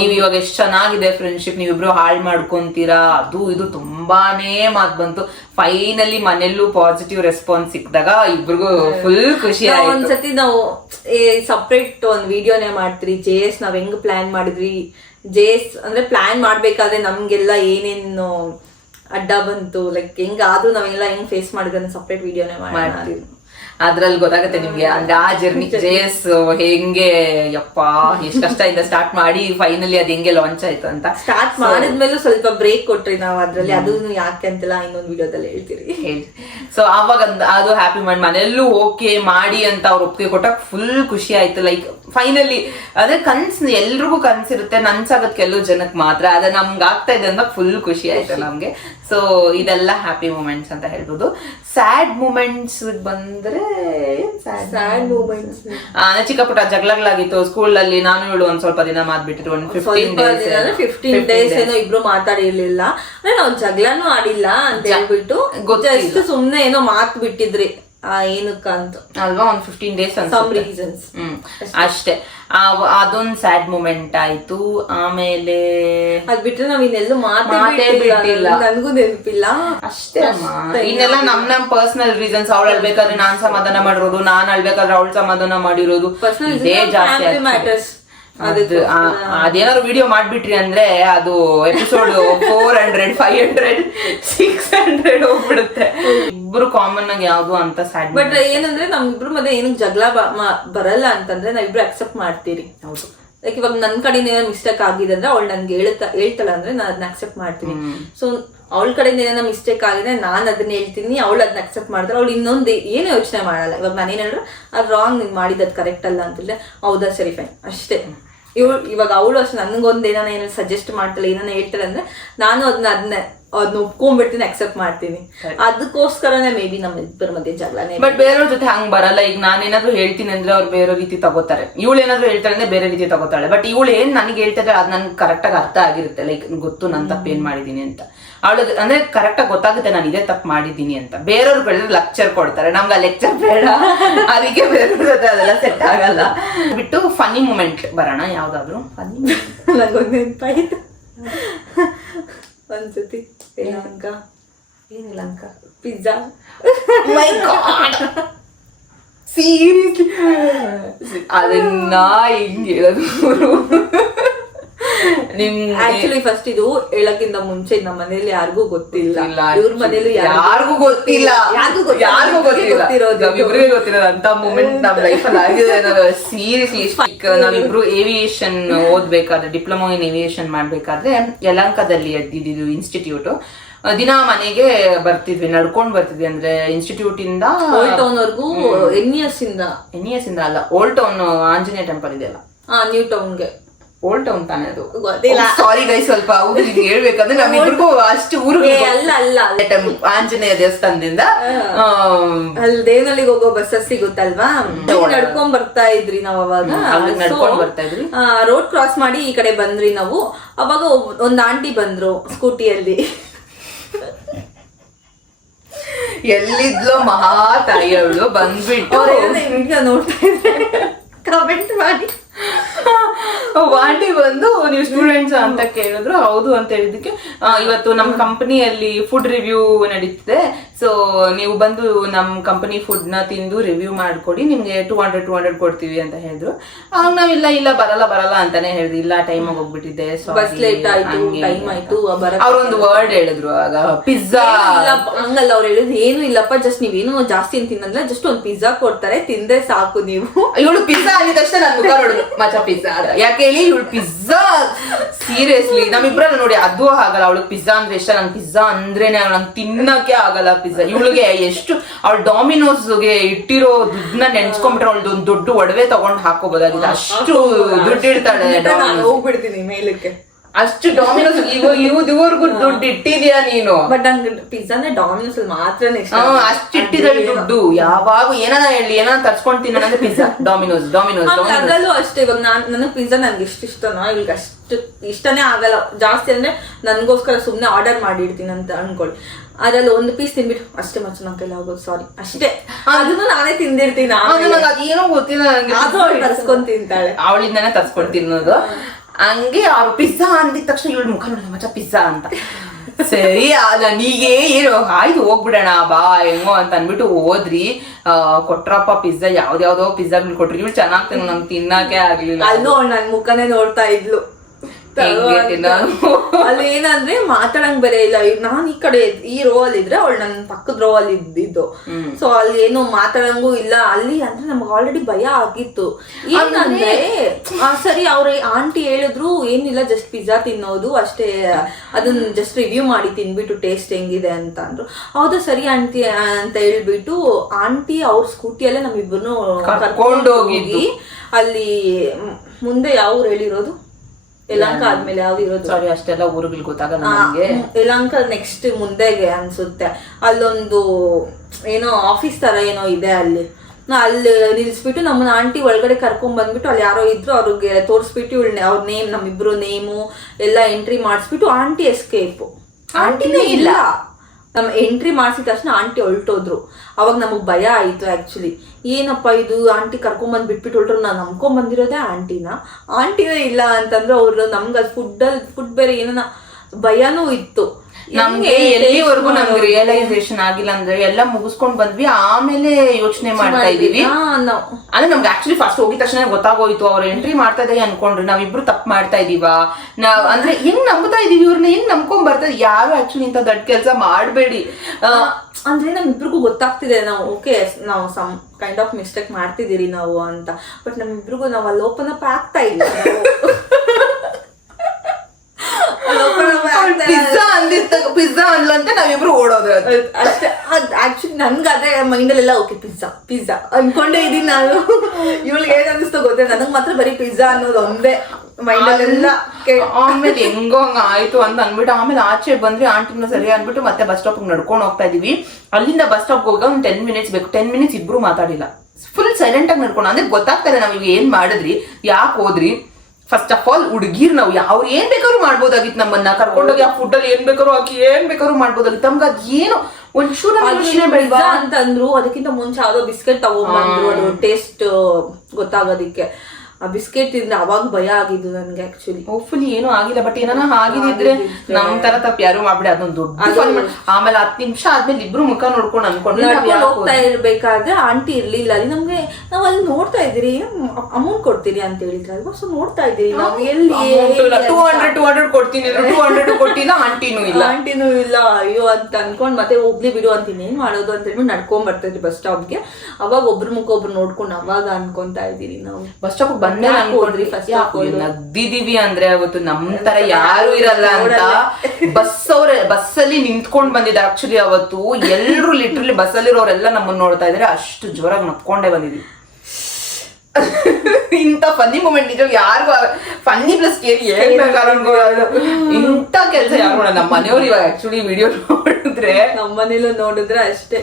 ನೀವ್ ಇವಾಗ ಎಷ್ಟ್ ಚೆನ್ನಾಗಿದೆ ಫ್ರೆಂಡ್ಶಿಪ್, ನೀವಿಬ್ರು ಹಾಳ್ ಮಾಡ್ಕೊಂತೀರಾ, ಅದು ಇದು ತುಂಬಾನೇ ಮಾತು ಬಂತು. ಫೈನಲಿ ಮನೆಯಲ್ಲೂ ಪಾಸಿಟಿವ್ ರೆಸ್ಪಾನ್ಸ್ ಸಿಕ್ಕಿದಾಗ ಇಬ್ರಿಗೂ ಫುಲ್ ಖುಷಿ ಆಯ್ತು. ಒಂದ್ಸತಿ ನಾವು ಸಪ್ರೇಟ್ ಒಂದ್ ವಿಡಿಯೋನೇ ಮಾಡ್ತೀರಿ. JS ನಾವ್ ಹೆಂಗ್ ಪ್ಲಾನ್ ಮಾಡಿದ್ರಿ, JS ಅಂದ್ರೆ ಪ್ಲಾನ್ ಮಾಡ್ಬೇಕಾದ್ರೆ ನಮ್ಗೆಲ್ಲ ಏನೇನು ಅಡ್ಡ ಬಂತು, ಲೈಕ್ ಹೆಂಗಾದ್ರೂ ನಾವೆಲ್ಲ ಹೆಂಗ್ ಫೇಸ್ ಮಾಡಿದ್ರೆ ಸಪ್ರೇಟ್ ವಿಡಿಯೋನೇ ಮಾಡ್ತೀವಿ. ಅದ್ರಲ್ಲಿ ಗೊತ್ತಾಗುತ್ತೆ ನಿಮ್ಗೆ ಅಂದ್ರೆ ಆ ಜರ್ನಿ ಜೇಸ್ ಹೆಂಗೆ ಯಪ್ಪ ಎಷ್ಟ್ ಕಷ್ಟದಿಂದ ಸ್ಟಾರ್ಟ್ ಮಾಡಿ ಫೈನಲಿ ಅದ್ ಹೆಂಗೆ ಲಾಂಚ್ ಆಯ್ತು ಅಂತ. ಸ್ಟಾರ್ಟ್ ಮಾಡಿದ್ಮೇಲೂ ಸ್ವಲ್ಪ ಬ್ರೇಕ್ ಕೊಟ್ರಿ ನಾವು ಅದ್ರಲ್ಲಿ, ಅದನ್ನು ಯಾಕೆ ಅಂತೆಲ್ಲ ಇನ್ನೊಂದು ವಿಡಿಯೋದಲ್ಲಿ ಹೇಳ್ತೀರಿ. ಸೊ ಅವಾಗ ಅದು ಹ್ಯಾಪಿ ಮಾಡಿ ಮನೆಯಲ್ಲೂ ಓಕೆ ಮಾಡಿ ಅಂತ ಅವ್ರು ಒಪ್ಪಿಗೆ ಕೊಟ್ಟಾಗ ಫುಲ್ ಖುಷಿ ಆಯ್ತು. ಲೈಕ್ ಫೈನಲಿ ಅದೇ ಕನ್ಸು ಎಲ್ರಿಗೂ ಕನ್ಸಿರುತ್ತೆ, ನನ್ಸಾಗತ್ ಕೆಲವು ಜನಕ್ಕೆ ಮಾತ್ರ, ಅದ ನಮ್ಗೆ ಆಗ್ತಾ ಇದೆ ಅಂತ ಫುಲ್ ಖುಷಿ ಆಯ್ತು ನಮ್ಗೆ. ಸೊ ಇದೆಲ್ಲ ಹ್ಯಾಪಿ ಮೂಮೆಂಟ್ಸ್ ಅಂತ ಹೇಳ್ಬೋದು. ಸ್ಯಾಡ್ ಮೂಮೆಂಟ್ಸ್ ಬಂದ್ರೆ ಸ್ಯಾಡ್ ಮೂಮೆಂಟ್ಸ್ ಚಿಕ್ಕ ಪುಟ್ಟ ಜಗಳಾಗಿತ್ತು ಸ್ಕೂಲ್ ಅಲ್ಲಿ, ನಾನು ಇವಳು ಒಂದ್ ಸ್ವಲ್ಪ ದಿನ ಮಾತ್ಬಿಟ್ಟಿದ್ರು, ಒಂದು 15 ಡೇಸ್ ಏನೋ ಇಬ್ರು ಮಾತಾಡಿರ್ಲಿಲ್ಲ. ನಾವು ಜಗಳನೂ ಆಡಿಲ್ಲ ಅಂತ ಹೇಳ್ಬಿಟ್ಟು ಜಸ್ಟ್ ಸುಮ್ನೆ ಏನೋ ಮಾತು ಬಿಟ್ಟಿದ್ರಿ ಏನಕ್ಕಂತ ಅಲ್ವಾ, ಒಂದ್ 15 ಡೇಸ್ ರೀಸನ್ಸ್ ಅಷ್ಟೇ. ಅದೊಂದ್ ಸ್ಯಾಡ್ ಮೂಮೆಂಟ್ ಆಯ್ತು. ಆಮೇಲೆ ಅದ್ ಬಿಟ್ರೆ ನಾವ್ ಇನ್ನೆಲ್ಲೂ ಮಾತೇ ಬಿಟ್ಟಿಲ್ಲ, ನನ್ಗೂ ನೆನಪಿಲ್ಲ ಅಷ್ಟೇ. ಇನ್ನೆಲ್ಲ ನಮ್ ಪರ್ಸನಲ್ ರೀಸನ್ಸ್, ಅವಳು ಅಳ್ಬೇಕಾದ್ರೆ ನಾನ್ ಸಮಾಧಾನ ಮಾಡಿರೋದು, ನಾನ್ ಅಳ್ಬೇಕಾದ್ರೆ ಅವಳು ಸಮಾಧಾನ ಮಾಡಿರೋದು, ಇದೇ ಜಾಸ್ತಿ ಮ್ಯಾಟರ್ಸ್. ಅದೇನಾದ್ರು ವಿಡಿಯೋ ಮಾಡ್ಬಿಟ್ರಿ ಅಂದ್ರೆ ಅದು ಎಪಿಸೋಡ್ 400, 500, 600 ಹೋಗ್ಬಿಡುತ್ತೆ. ಇಬ್ರು ಕಾಮನ್ ಆಗಿ ಯಾವ್ದು ಅಂತ ಸ್ಯಾಡ್. ಬಟ್ ಏನಂದ್ರೆ ನಮ್ಮಿಬ್ರು ಮಧ್ಯೆ ಏನಕ್ಕೆ ಜಗಳ ಬರಲ್ಲ ಅಂತಂದ್ರೆ ನಾವಿಬ್ರು ಅಕ್ಸೆಪ್ಟ್ ಮಾಡ್ತೀರಿ. ಹೌದು, ಲೈಕ್ ಇವಾಗ ನನ್ ಕಡೆಯಿಂದ ಏನೋ ಮಿಸ್ಟೇಕ್ ಆಗಿದೆ ಅಂದ್ರೆ ಅವಳು ನನ್ಗೆ ಹೇಳ್ತಾಳ ಅಂದ್ರೆ ನಾನು ಅದನ್ನ ಅಕ್ಸೆಪ್ಟ್ ಮಾಡ್ತೀನಿ. ಸೊ ಅವಳ ಕಡೆಯಿಂದ ಏನೋ ಮಿಸ್ಟೇಕ್ ಆಗಿದೆ ನಾನು ಅದನ್ನ ಹೇಳ್ತೀನಿ, ಅವಳು ಅದನ್ನ ಅಕ್ಸೆಪ್ಟ್ ಮಾಡ್ತಾರೆ. ಅವಳು ಇನ್ನೊಂದು ಏನು ಯೋಚನೆ ಮಾಡಲ್ಲ. ಇವಾಗ ನಾನೇನ್ ಹೇಳಿದ್ರು ಅದು ರಾಂಗ್, ನೀನ್ ಮಾಡಿದ್ ಕರೆಕ್ಟ್ ಅಲ್ಲ ಅಂತಿದ್ರೆ ಹೌದಾ ಸರಿ ಫೈನ್ ಅಷ್ಟೇ. ಇವಾಗ ಅವಳು ಅಷ್ಟೇ ನನ್ಗೊಂದು ಏನೋ ಸಜೆಸ್ಟ್ ಮಾಡ್ತಾಳೆ, ಏನೋ ಹೇಳ್ತಾಳೆ ಅಂದ್ರೆ ನಾನು ಅದನ್ನ ಒಪ್ಕೊಂಡ್ಬಿಡ್ತೀನಿ, ಅಕ್ಸೆಪ್ಟ್ ಮಾಡ್ತೀನಿ. ಅದಕ್ಕೋಸ್ಕರನೇ ಮೇ ಬಿ ನಮ್ಮ ಇಬ್ಬರ ಮಧ್ಯೆ ಜಗಳನೇ. ಬಟ್ ಬೇರೆಯವ್ರ ಜೊತೆ ಹಂಗ್ ಬರಲ್ಲ. ಈಗ ನಾನೇನಾದ್ರು ಹೇಳ್ತೀನಿ ಅಂದ್ರೆ ಅವ್ರು ಬೇರೆ ರೀತಿ ತಗೋತಾರೆ, ಇವಳು ಏನಾದ್ರು ಹೇಳ್ತಾಳೆ ಅಂದ್ರೆ ಬೇರೆ ರೀತಿ ತಗೋತಾಳೆ. ಬಟ್ ಇವಳು ಏನ್ ನನಗೆ ಹೇಳ್ತಾರೆ ಅದ್ ನನ್ಗೆ ಕರೆಕ್ಟ್ ಆಗಿ ಅರ್ಥ ಆಗಿರುತ್ತೆ. ಲೈಕ್ ಗೊತ್ತು ನಾನು ತಪ್ಪೇನ್ ಮಾಡಿದೀನಿ ಅಂತ. ಅವಳು ಅಂದ್ರೆ ಕರೆಕ್ಟ್ ಆಗಿ ಗೊತ್ತಾಗುತ್ತೆ ನಾನು ಇದೇ ತಪ್ಪು ಮಾಡಿದೀನಿ ಅಂತ. ಬೇರೆಯವ್ರು ಬೆಳೆದ್ರೆ ಲೆಕ್ಚರ್ ಕೊಡ್ತಾರೆ, ನಮ್ಗೆ ಆ ಲೆಕ್ಚರ್ ಬೇಡ, ಅದಕ್ಕೆ ಬೇರೆಯವ್ರ ಜೊತೆ ಅದೆಲ್ಲ ಸೆಟ್ ಆಗಲ್ಲ. ಬಿಟ್ಟು ಫನ್ನಿ ಮೂಮೆಂಟ್ ಬರೋಣ. ಯಾವ್ದಾದ್ರು ಫನ್ನಿ ನಂಗೊಂದು ನೆನಪಾಯ್ತು ಒಂದ್ಸತಿ ಲಂಕ ಏನಿಲ್ಲ ಅಂಕ ಪಿಜ್ಜಾ. ಮೈ ಗಾಡ್ ಸೀರಿಯಸ್ಲಿ ಅದನ್ನ ಹೆಂಗ್ ಹೇಳೋದು? ಆಕ್ಚುಲಿ ಫಸ್ಟ್ ಇದು ಹೇಳಕ್ಕಿಂತ ಮುಂಚೆ ನಮ್ಮ ಮನೇಲಿ ಯಾರಿಗೂ ಗೊತ್ತಿಲ್ಲ, ಇವ್ರ ಮನೇಲಿ ಯಾರಿಗೂ ಗೊತ್ತಿಲ್ಲ, ಯಾರಿಗೂ ಗೊತ್ತಿರೋದು ಇಬ್ರಿಗೆ ಗೊತ್ತಿರೋದು ಅಂತ ಮೂಮೆಂಟ್ ನಮ್ ಲೈಫ್ ಅಲ್ಲಿ ಆಗಿದೆ. ಸೀರಿಯಸ್ಲಿ ನಾವಿಬ್ರು ಏವಿಯೇಷನ್ ಓದ್ಬೇಕಾದ್ರೆ, ಡಿಪ್ಲೊಮಾ ಇನ್ ಏವಿಯೇಷನ್ ಮಾಡ್ಬೇಕಾದ್ರೆ ಯಲಹಂಕದಲ್ಲಿ ಎದ್ದಿದ್ದು ಇನ್ಸ್ಟಿಟ್ಯೂಟ್. ದಿನ ಮನೆಗೆ ಬರ್ತಿದ್ವಿ, ನಡ್ಕೊಂಡ್ ಬರ್ತಿದ್ವಿ. ಅಂದ್ರೆ ಇನ್ಸ್ಟಿಟ್ಯೂಟ್ ಇಂದ ಓಲ್ಡ್ ಟೌನ್ ವರ್ಗೂ NES ಇಂದ ಅಲ್ಲ, ಓಲ್ಡ್ ಟೌನ್ ಆಂಜನೇಯ ಟೆಂಪಲ್ ಇದೆಯಲ್ಲ, ನ್ಯೂ ಟೌನ್ಗೆ. ಓಲ್ಡ್ ಟೌನ್ ತಾನೇ ಅದು? ಸಾರಿ ಗೈ, ಸ್ವಲ್ಪ ಹೇಳ್ಬೇಕಂದ್ರೆ ನಮ್ಮಿಬ್ರಿಗೂ ಅಷ್ಟು ಊರಿಗೆ ಅಲ್ಲ ಆಂಜನೇಯ ದೇವಸ್ಥಾನದಿಂದ ಅಲ್ಲಿ ದೇವನಹಳ್ಳಿಗೆ ಹೋಗೋ ಬಸ್ಸಸ್ ಸಿಗುತ್ತಲ್ವಾ, ನಡ್ಕೊಂಡ್ ಬರ್ತಾ ಇದ್ರಿ ನಾವ್ ಅವಾಗ. ನಡ್ಕೊಂಡ್ ಬರ್ತಾ ಇದ್ರಿ, ರೋಡ್ ಕ್ರಾಸ್ ಮಾಡಿ ಈ ಕಡೆ ಬಂದ್ರಿ ನಾವು. ಅವಾಗ ಒಂದ್ ಆಂಟಿ ಬಂದ್ರು ಸ್ಕೂಟಿಯಲ್ಲಿ. ಎಲ್ಲಿದ್ಲೋ ಮಹಾ ತಾಯಿಯವಳು ಬಂದ್ಬಿಟ್ಟು ನೋಡ್ತಾ ಇದ್ರೆ ಕಮೆಂಟ್ ಮಾಡಿ ವಾಂಟಿ ಬಂದು ನೀವು ಸ್ಟೂಡೆಂಟ್ಸ್ ಅಂತ ಕೇಳಿದ್ರು. ಹೌದು ಅಂತ ಹೇಳಿದಕ್ಕೆ ಇವತ್ತು ನಮ್ ಕಂಪನಿಯಲ್ಲಿ ಫುಡ್ ರಿವ್ಯೂ ನಡೀತಿದೆ, ಸೊ ನೀವು ಬಂದು ನಮ್ ಕಂಪನಿ ಫುಡ್ ನ ತಿಂದು ರಿವ್ಯೂ ಮಾಡ್ಕೊಡಿ, ನಿಮ್ಗೆ 200 ಕೊಡ್ತೀವಿ ಅಂತ ಹೇಳಿದ್ರು. ಆಗ ನಾವ್ ಇಲ್ಲ ಬರಲ್ಲ ಅಂತಾನೆ ಹೇಳಿದ್ವಿ. ಇಲ್ಲ ಟೈಮ್ ಆಗಿ ಹೋಗ್ಬಿಟ್ಟಿದೆ, ಬಸ್ ಲೇಟ್ ಆಯ್ತು, ಟೈಮ್ ಆಯ್ತು. ಅವ್ರೊಂದು ವರ್ಡ್ ಹೇಳಿದ್ರು ಆಗ, ಪಿಜ್ಜಾ. ಹಂಗಲ್ಲ, ಅವ್ರು ಹೇಳಿದ್ರು ಏನು ಇಲ್ಲಪ್ಪ, ಜಸ್ಟ್ ನೀವೇನು ಜಾಸ್ತಿ ಅಂತ ತಿನ್ನಂದ್ರೆ ಜಸ್ಟ್ ಒಂದ್ ಪಿಜ್ಜಾ ಕೊಡ್ತಾರೆ, ತಿಂದ್ರೆ ಸಾಕು ನೀವು. ಇವಳು ಪಿಜ್ಜಾ ಅಂದಿದ ತಕ್ಷಣ ನನ್ ಮುಖ ನೋಡುದು, ಮಚ ಪಿಜ್ಜಾ ಯಾಕೆ ಹೇಳಿ, ಇವಳು ಪಿಜ್ಜಾ ಸೀರಿಯಸ್ಲಿ ನಮ್ಮಿಬ್ರಲ್ಲ ನೋಡಿ ಅದು ಆಗಲ್ಲ. ಅವಳು ಪಿಜ್ಜಾ ಅಂದ್ರೆ ಇಷ್ಟ, ನಂಗೆ ಪಿಜ್ಜಾ ಅಂದ್ರೇನೆ ನಂಗೆ ತಿನ್ನಕ್ಕೆ ಆಗಲ್ಲ ಪಿಜ್ಜಾ. ಇವಳಿಗೆ ಎಷ್ಟು ಅವಳು ಡಾಮಿನೋಸ್ಗೆ ಇಟ್ಟಿರೋ ದುಡ್ಡನ್ನ ನೆನ್ಸ್ಕೊಂಡ್ಬಿಟ್ರೆ ಅವಳದು ಒಂದು ದೊಡ್ಡ ಒಡವೆ ತಗೊಂಡ್ ಹಾಕೋಬೋದಾಗಿದೆ, ಅಷ್ಟು ದುಡ್ಡು ಇಡ್ತಾಳೆ. ಹೋಗ್ಬಿಡ್ತೀನಿ ಮೇಲಕ್ಕೆ, ಅಷ್ಟು ಡಾಮಿನೋಸ್ ಇವ್ರಿಗೂ ದುಡ್ಡು ಇಟ್ಟಿದ್ಯಾ ನೀನು? ಬಟ್ ನಂಗೆ ಪಿಜ್ಜಾ ಅಂದ್ರೆ ಡಾಮಿನೋಸ್ ಮಾತ್ರನೇ ಇಷ್ಟ. ಅಷ್ಟು ಇಟ್ಟಿದ್ರೆ ದುಡ್ಡು ಯಾವಾಗ ಏನಾನ ತರ್ಸ್ಕೊಂಡ್ ತಿನ್ನೋಣ ಪಿಜ್ಜಾ, ಡಾಮಿನೋಸ್. ಅದರಲ್ಲೂ ಅಷ್ಟೇ. ಇವಾಗ ನನಗ್ ಪಿಜ್ಜಾ ನನ್ಗೆ ಇಷ್ಟನೋ ಇವಾಗ ಅಷ್ಟು ಇಷ್ಟನೇ ಆಗಲ್ಲ ಜಾಸ್ತಿ. ಅಂದ್ರೆ ನನ್ಗೋಸ್ಕರ ಸುಮ್ನೆ ಆರ್ಡರ್ ಮಾಡಿಡ್ತೀನಿ ಅಂತ ಅನ್ಕೊಳ್ಳಿ, ಅದ್ರಲ್ಲಿ ಒಂದು ಪೀಸ್ ತಿನ್ಬಿಟ್ಟು ಅಷ್ಟೇ ಮಚ್ಚ ನನ್ ಕೈಲಿ ಆಗೋದು, ಸಾರಿ ಅಷ್ಟೇ. ಅದನ್ನು ನಾನೇ ತಿಂದಿರ್ತೀನಿ, ಅದೇನೋ ಗೊತ್ತಿಲ್ಲ ನಂಗೆ. ತರ್ಸ್ಕೊಂಡ್ ತಿಂತಾಳೆ, ಅವಳಿಂದಾನೆ ತರ್ಸ್ಕೊಂಡ್ ತಿನ್ನೋದು. ಹಂಗೆ ಅವ್ರು ಪಿಜ್ಜಾ ಅಂದಿದ ತಕ್ಷಣ ಇವಳು ಮುಖ ನೋಡಿದ, ಮಚ್ಚ ಪಿಜ್ಜಾ ಅಂತ. ಸರಿ ನನಗೆ ಏನು ಆಯ್ತು ಹೋಗ್ಬಿಡೋಣ ಬಾ ಹೆಂಗೋ ಅಂತ ಅನ್ಬಿಟ್ಟು ಹೋದ್ರಿ. ಕೊಟ್ರಪ್ಪ ಪಿಜ್ಜಾ, ಯಾವ್ದಾವ್ದೋ ಪಿಜ್ಜಾಗಳು ಕೊಟ್ರಿ. ಇವಳು ಚೆನ್ನಾಗ್ತಾನೆ, ನಂಗೆ ತಿನ್ನಕ್ಕೆ ಆಗ್ಲಿಲ್ಲ. ಅಲ್ಲೂ ನನ್ ಮುಖನೇ ನೋಡ್ತಾ ಇದ್ಲು. ಅಲ್ಲಿ ಏನಂದ್ರೆ ಮಾತಾಡಂಗ್ ಬೇರೆ ಇಲ್ಲ. ನಾನ್ ಈ ಕಡೆ ಈ ರೋ ಅಲ್ಲಿ ಇದ್ರೆ ಅವಳು ನನ್ ಪಕ್ಕದ ರೋ ಅಲ್ಲಿ ಇದ್ದಿದ್ದು. ಸೊ ಅಲ್ಲಿ ಏನು ಮಾತಾಡಂಗೂ ಇಲ್ಲ. ಅಲ್ಲಿ ಅಂದ್ರೆ ನಮ್ಗೆ ಆಲ್ರೆಡಿ ಭಯ ಆಗಿತ್ತು. ಏನಂದ್ರೆ ಸರಿ ಅವ್ರ ಆಂಟಿ ಹೇಳಿದ್ರು ಏನಿಲ್ಲ, ಜಸ್ಟ್ ಪಿಜ್ಜಾ ತಿನ್ನೋದು ಅಷ್ಟೇ, ಅದನ್ನ ಜಸ್ಟ್ ರಿವ್ಯೂ ಮಾಡಿ ತಿನ್ಬಿಟ್ಟು ಟೇಸ್ಟ್ ಹೆಂಗಿದೆ ಅಂತ ಅಂದ್ರು. ಹೌದಾ ಸರಿ ಆಂಟಿ ಅಂತ ಹೇಳ್ಬಿಟ್ಟು ಆಂಟಿ ಅವ್ರ ಸ್ಕೂಟಿಯಲ್ಲೇ ನಮ್ಮಿಬ್ಬರನ್ನು ಕರ್ಕೊಂಡು ಹೋಗಿ ಅಲ್ಲಿ ಮುಂದೆ ಯಾವ ಊರು ಹೇಳಿರೋದು, ಯಲಹಂಕ ಆದ್ಮೇಲೆ ಯಾವ್ದು ಇರೋದು, ಸಾರಿ ಅಷ್ಟೆಲ್ಲ ಊರುಗಳು ಗೊತ್ತಾಗಲ್ಲ ನಮ್ಗೆ. ಯಲಹಂಕ ನೆಕ್ಸ್ಟ್ ಮುಂದೆಗೆ ಅನ್ಸುತ್ತೆ. ಅಲ್ಲೊಂದು ಏನೋ ಆಫೀಸ್ ತರ ಏನೋ ಇದೆ. ಅಲ್ಲಿ ನಿಲ್ಸ್ಬಿಟ್ಟು ನಮ್ಮನ್ನ ಆಂಟಿ ಒಳಗಡೆ ಕರ್ಕೊಂಡ್ ಬಂದ್ಬಿಟ್ಟು ಅಲ್ಲಿ ಯಾರೋ ಇದ್ರು ಅವ್ರಿಗೆ ತೋರಿಸ್ಬಿಟ್ಟು ಅವ್ರ ನೇಮ್, ನಮ್ಮಿಬ್ರು ನೇಮು ಎಲ್ಲ ಎಂಟ್ರಿ ಮಾಡಿಸ್ಬಿಟ್ಟು ಆಂಟಿ ಎಸ್ಕೇಪ್. ಆಂಟಿನೇ ಇಲ್ಲ. ನಮ್ ಎಂಟ್ರಿ ಮಾಡ್ಸಿದ ತಕ್ಷಣ ಆಂಟಿ ಹೊಲ್ಟೋದ್ರು. ಅವಾಗ ನಮಗ್ ಭಯ ಆಯ್ತು ಆಕ್ಚುಲಿ. ಏನಪ್ಪಾ ಇದು ಆಂಟಿ ಕರ್ಕೊಂಡ್ ಬಂದ್ ಬಿಟ್ಬಿಟ್ಟು ಹೊಲ್ಟ್ರು. ನಾನ್ ನಂಬ್ಕೊಂಡ್ ಬಂದಿರೋದೇ ಆಂಟಿನೇ ಇಲ್ಲ ಅಂತಂದ್ರೆ ಅವ್ರು ನಮ್ಗೆ ಫುಡ್ ಬೇರೆ ಏನನ ಭಯನೂ ಇತ್ತು. ನಮ್ಗೆ ಎಲ್ಲಿವರೆಗೂ ನಮ್ಗೆ ರಿಯಲೈಸೇಷನ್ ಆಗಿಲ್ಲ ಅಂದ್ರೆ ಎಲ್ಲ ಮುಗಿಸ್ಕೊಂಡ್ ಬಂದ್ವಿ, ಆಮೇಲೆ ಯೋಚನೆ ಮಾಡ್ತಾ ಇದೀವಿ. ಅಂದ್ರೆ ನಮ್ಗೆ ಆಕ್ಚುಲಿ ಫಸ್ಟ್ ಹೋಗಿದ ತಕ್ಷಣ ಗೊತ್ತಾಗೋಯ್ತು ಅವ್ರು ಎಂಟ್ರಿ ಮಾಡ್ತಾ ಇದ್ದಾರೆ ಅನ್ಕೊಂಡ್ರಿ ನಾವಿಬ್ರು ತಪ್ಪು ಮಾಡ್ತಾ ಇದೀವ. ನಾವ್ ಅಂದ್ರೆ ಹೆಂಗ್ ನಂಬ್ತಾ ಇದೀವಿ ಇವ್ರನ್ನ, ಹೆಂಗ್ ನಂಬ್ಕೊಂಡ್ ಬರ್ತಾ ಯಾರು ಆಕ್ಚುಲಿ ಇಂತ ದೊಡ್ಡ ಕೆಲಸ ಮಾಡ್ಬೇಡಿ. ಅಂದ್ರೆ ನಮ್ಮಿಬ್ರಿಗೂ ಗೊತ್ತಾಗ್ತಿದೆ ನಾವು ಓಕೆ ನಾವು ಸಮ್ ಕೈಂಡ್ ಆಫ್ ಮಿಸ್ಟೇಕ್ ಮಾಡ್ತಿದ್ದೀರಿ ನಾವು ಅಂತ. ಬಟ್ ನಮ್ಮಿಬ್ರಿಗೂ ನಾವು ಅಲ್ಲಿ ಓಪನ್ ಅಪ್ ಆಗ್ತಾ ಇಲ್ಲ. ಪಿಜ್ಜಾ ಅನ್ಲಂತ ನಾವಿಬ್ರು ಓಡೋದು ಅಷ್ಟೇ. ಆಕ್ಚುಲಿ ನನ್ಗೆ ಅದೇ ಮೈಂಡಲ್ಲೆಲ್ಲ ಓಕೆ ಪಿಜ್ಜಾ ಅನ್ಕೊಂಡೇ ಇದೀನಿ ನಾನು. ಇವಳಿಗೆ ಏನ್ ಅನಿಸ್ತು ಗೊತ್ತೇ, ನನಗ್ ಮಾತ್ರ ಬರೀ ಪಿಜ್ಜಾ ಅನ್ನೋದು ಒಂದೇ ಮೈಂಡಲ್ಲೆಲ್ಲ. ಆಮೇಲೆ ಹೆಂಗೋ ಹಂಗ ಆಯ್ತು ಅಂತ ಅನ್ಬಿಟ್ಟು ಆಮೇಲೆ ಆಚೆ ಬಂದ್ರಿ ಆಂಟಿನ ಸರಿ ಅನ್ಬಿಟ್ಟು ಮತ್ತೆ ಬಸ್ ಸ್ಟಾಪ್ ನಡ್ಕೊಂಡು ಹೋಗ್ತಾ ಇದೀವಿ. ಅಲ್ಲಿಂದ ಬಸ್ ಸ್ಟಾಪ್ ಹೋಗ ಒಂದ್ 10 minutes ಬೇಕು. 10 minutes ಇಬ್ರು ಮಾತಾಡಿಲ್ಲ, ಫುಲ್ ಸೈಲೆಂಟ್ ಆಗಿ ನಡ್ಕೊಂಡು. ಅಂದ್ರೆ ಗೊತ್ತಾಗ್ತಾರೆ ನಾವ್ ಈಗ ಏನ್ ಮಾಡಿದ್ರಿ, ಯಾಕೆ ಹೋದ್ರಿ. ಫಸ್ಟ್ ಆಫ್ ಆಲ್ ಹುಡುಗಿರ್ ನಾವು ಅವ್ರು ಏನ್ ಬೇಕಾದ್ರು ಮಾಡ್ಬೋದಾಗಿತ್ತು, ನಮ್ಮನ್ನ ಕರ್ಕೊಂಡೋಗಿ ಆ ಫುಡ್ ಅಲ್ಲಿ ಏನ್ ಬೇಕಾದ್ರು ಹಾಕಿ ಏನ್ ಬೇಕಾದ್ರು ಮಾಡ್ಬೋದಾಗಿತ್ತು. ನಮ್ಗೆ ಅದ್ ಏನು ಒಂಚೂರು ಅಂತಂದ್ರು. ಅದಕ್ಕಿಂತ ಮುಂಚೆ ಯಾವ್ದೋ ಬಿಸ್ಕೆಟ್ ತಗೊಂಡ್ಬಂದ್ರು, ಅದು ಟೇಸ್ಟ್ ಗೊತ್ತಾಗೋದಿಕ್ಕೆ. ಆ ಬಿಸ್ಕೆಟ್ ತಿಂದ್ರೆ ಅವಾಗ ಭಯ ಆಗಿದ್ದು ನನ್ಗೆ ಆಕ್ಚುಲಿ. ಹೋಪ್ಫುಲಿ ಏನು ಆಗಿಲ್ಲ, ಬಟ್ ಏನಾನ ಆಗಿದ್ರೆ ನಮ್ ತರ ತಪ್ಪು ಯಾರು ಮಾಡ್ಬಿಡಿ ಅದೊಂದು ದೊಡ್ಡ. ಆಮೇಲೆ 10 ನಿಮಿಷ ಆದ್ಮೇಲೆ ಇಬ್ರು ಮುಖ ನೋಡ್ಕೊಂಡು ಅನ್ಕೊಂಡು ಹೋಗ್ತಾ ಇರ್ಬೇಕಾದ್ರೆ ಆಂಟಿ ಇರ್ಲಿಲ್ಲ ಅಲ್ಲಿ. ನಮ್ಗೆ ನಾವ್ ಅಲ್ಲಿ ನೋಡ್ತಾ ಇದ್ದೀರಿ ಅಮೌಂಟ್ ಕೊಡ್ತೀರಿ ಅಂತ ಹೇಳಿದ್ರಲ್ವಾ, ಸೊ ನೋಡ್ತಾ ಇದ್ದೀರಿ ನಾವು ಎಲ್ಲಿ 200 ಕೊಡ್ತೀನಿ 200 ಕೊಟ್ಟಿಲ್ಲ, ಆಂಟಿನೂ ಇಲ್ಲ ಅಯ್ಯೋ ಅಂತ ಅನ್ಕೊಂಡ್ ಮತ್ತೆ ಹೋಗ್ಲಿ ಬಿಡು ಅಂತ ಇನ್ನೇನ್ ಮಾಡೋದು ಅಂತ ಹೇಳ್ಬಿಟ್ಟು ನಡ್ಕೊಂಡ್ ಬರ್ತಾ ಇದ್ರಿ ಬಸ್ ಸ್ಟಾಪ್ಗೆ. ಅವಾಗ ಒಬ್ರು ಮುಖ ಒಬ್ರು ನೋಡ್ಕೊಂಡು ಅವಾಗ ಅನ್ಕೊಂತಾ ಇದ್ದೀರಿ ನಾವು. ಬಸ್ ಸ್ಟಾಪ್ ಬಂದ್ಮೇಲೆ ಅನ್ಕೊಂಡ್ರಿ ನಗ್ದಿದೀವಿ ಅಂದ್ರೆ ಅವತ್ತು ನಮ್ ತರ ಯಾರು ಇರಲ್ಲ ಅಂತ. ಬಸ್ಸಲ್ಲಿ ನಿಂತ್ಕೊಂಡ್ ಬಂದಿದ್ದೆ ಆಕ್ಚುಲಿ ಅವತ್ತು. ಎಲ್ರು ಲಿಟ್ರಲಿ ಬಸ್ಸಲ್ಲಿರೋರೆಲ್ಲ ನಮ್ಮನ್ನ ನೋಡ್ತಾ ಇದ್ರೆ ಅಷ್ಟು ಜೋರಾಗಿ ನಕ್ಕೊಂಡೇ ಬಂದಿದ್ವಿ. ಇಂತ ಫನ್ನಿ ಮೂಮೆಂಟ್ ನಿಜ ಯಾರಿಗೂ ಫನ್ನಿ ಪ್ಲಸ್ ಕೇಳಿ ಇಂತ ಕೆಲಸ ಯಾರು ನೋಡ. ನಮ್ಮ ಮನೆಯವ್ರು ಇವಾಗ ಆಕ್ಚುಲಿ ವಿಡಿಯೋ ನೋಡಿದ್ರೆ ನಮ್ಮನೇಲೂ ನೋಡಿದ್ರೆ ಅಷ್ಟೇ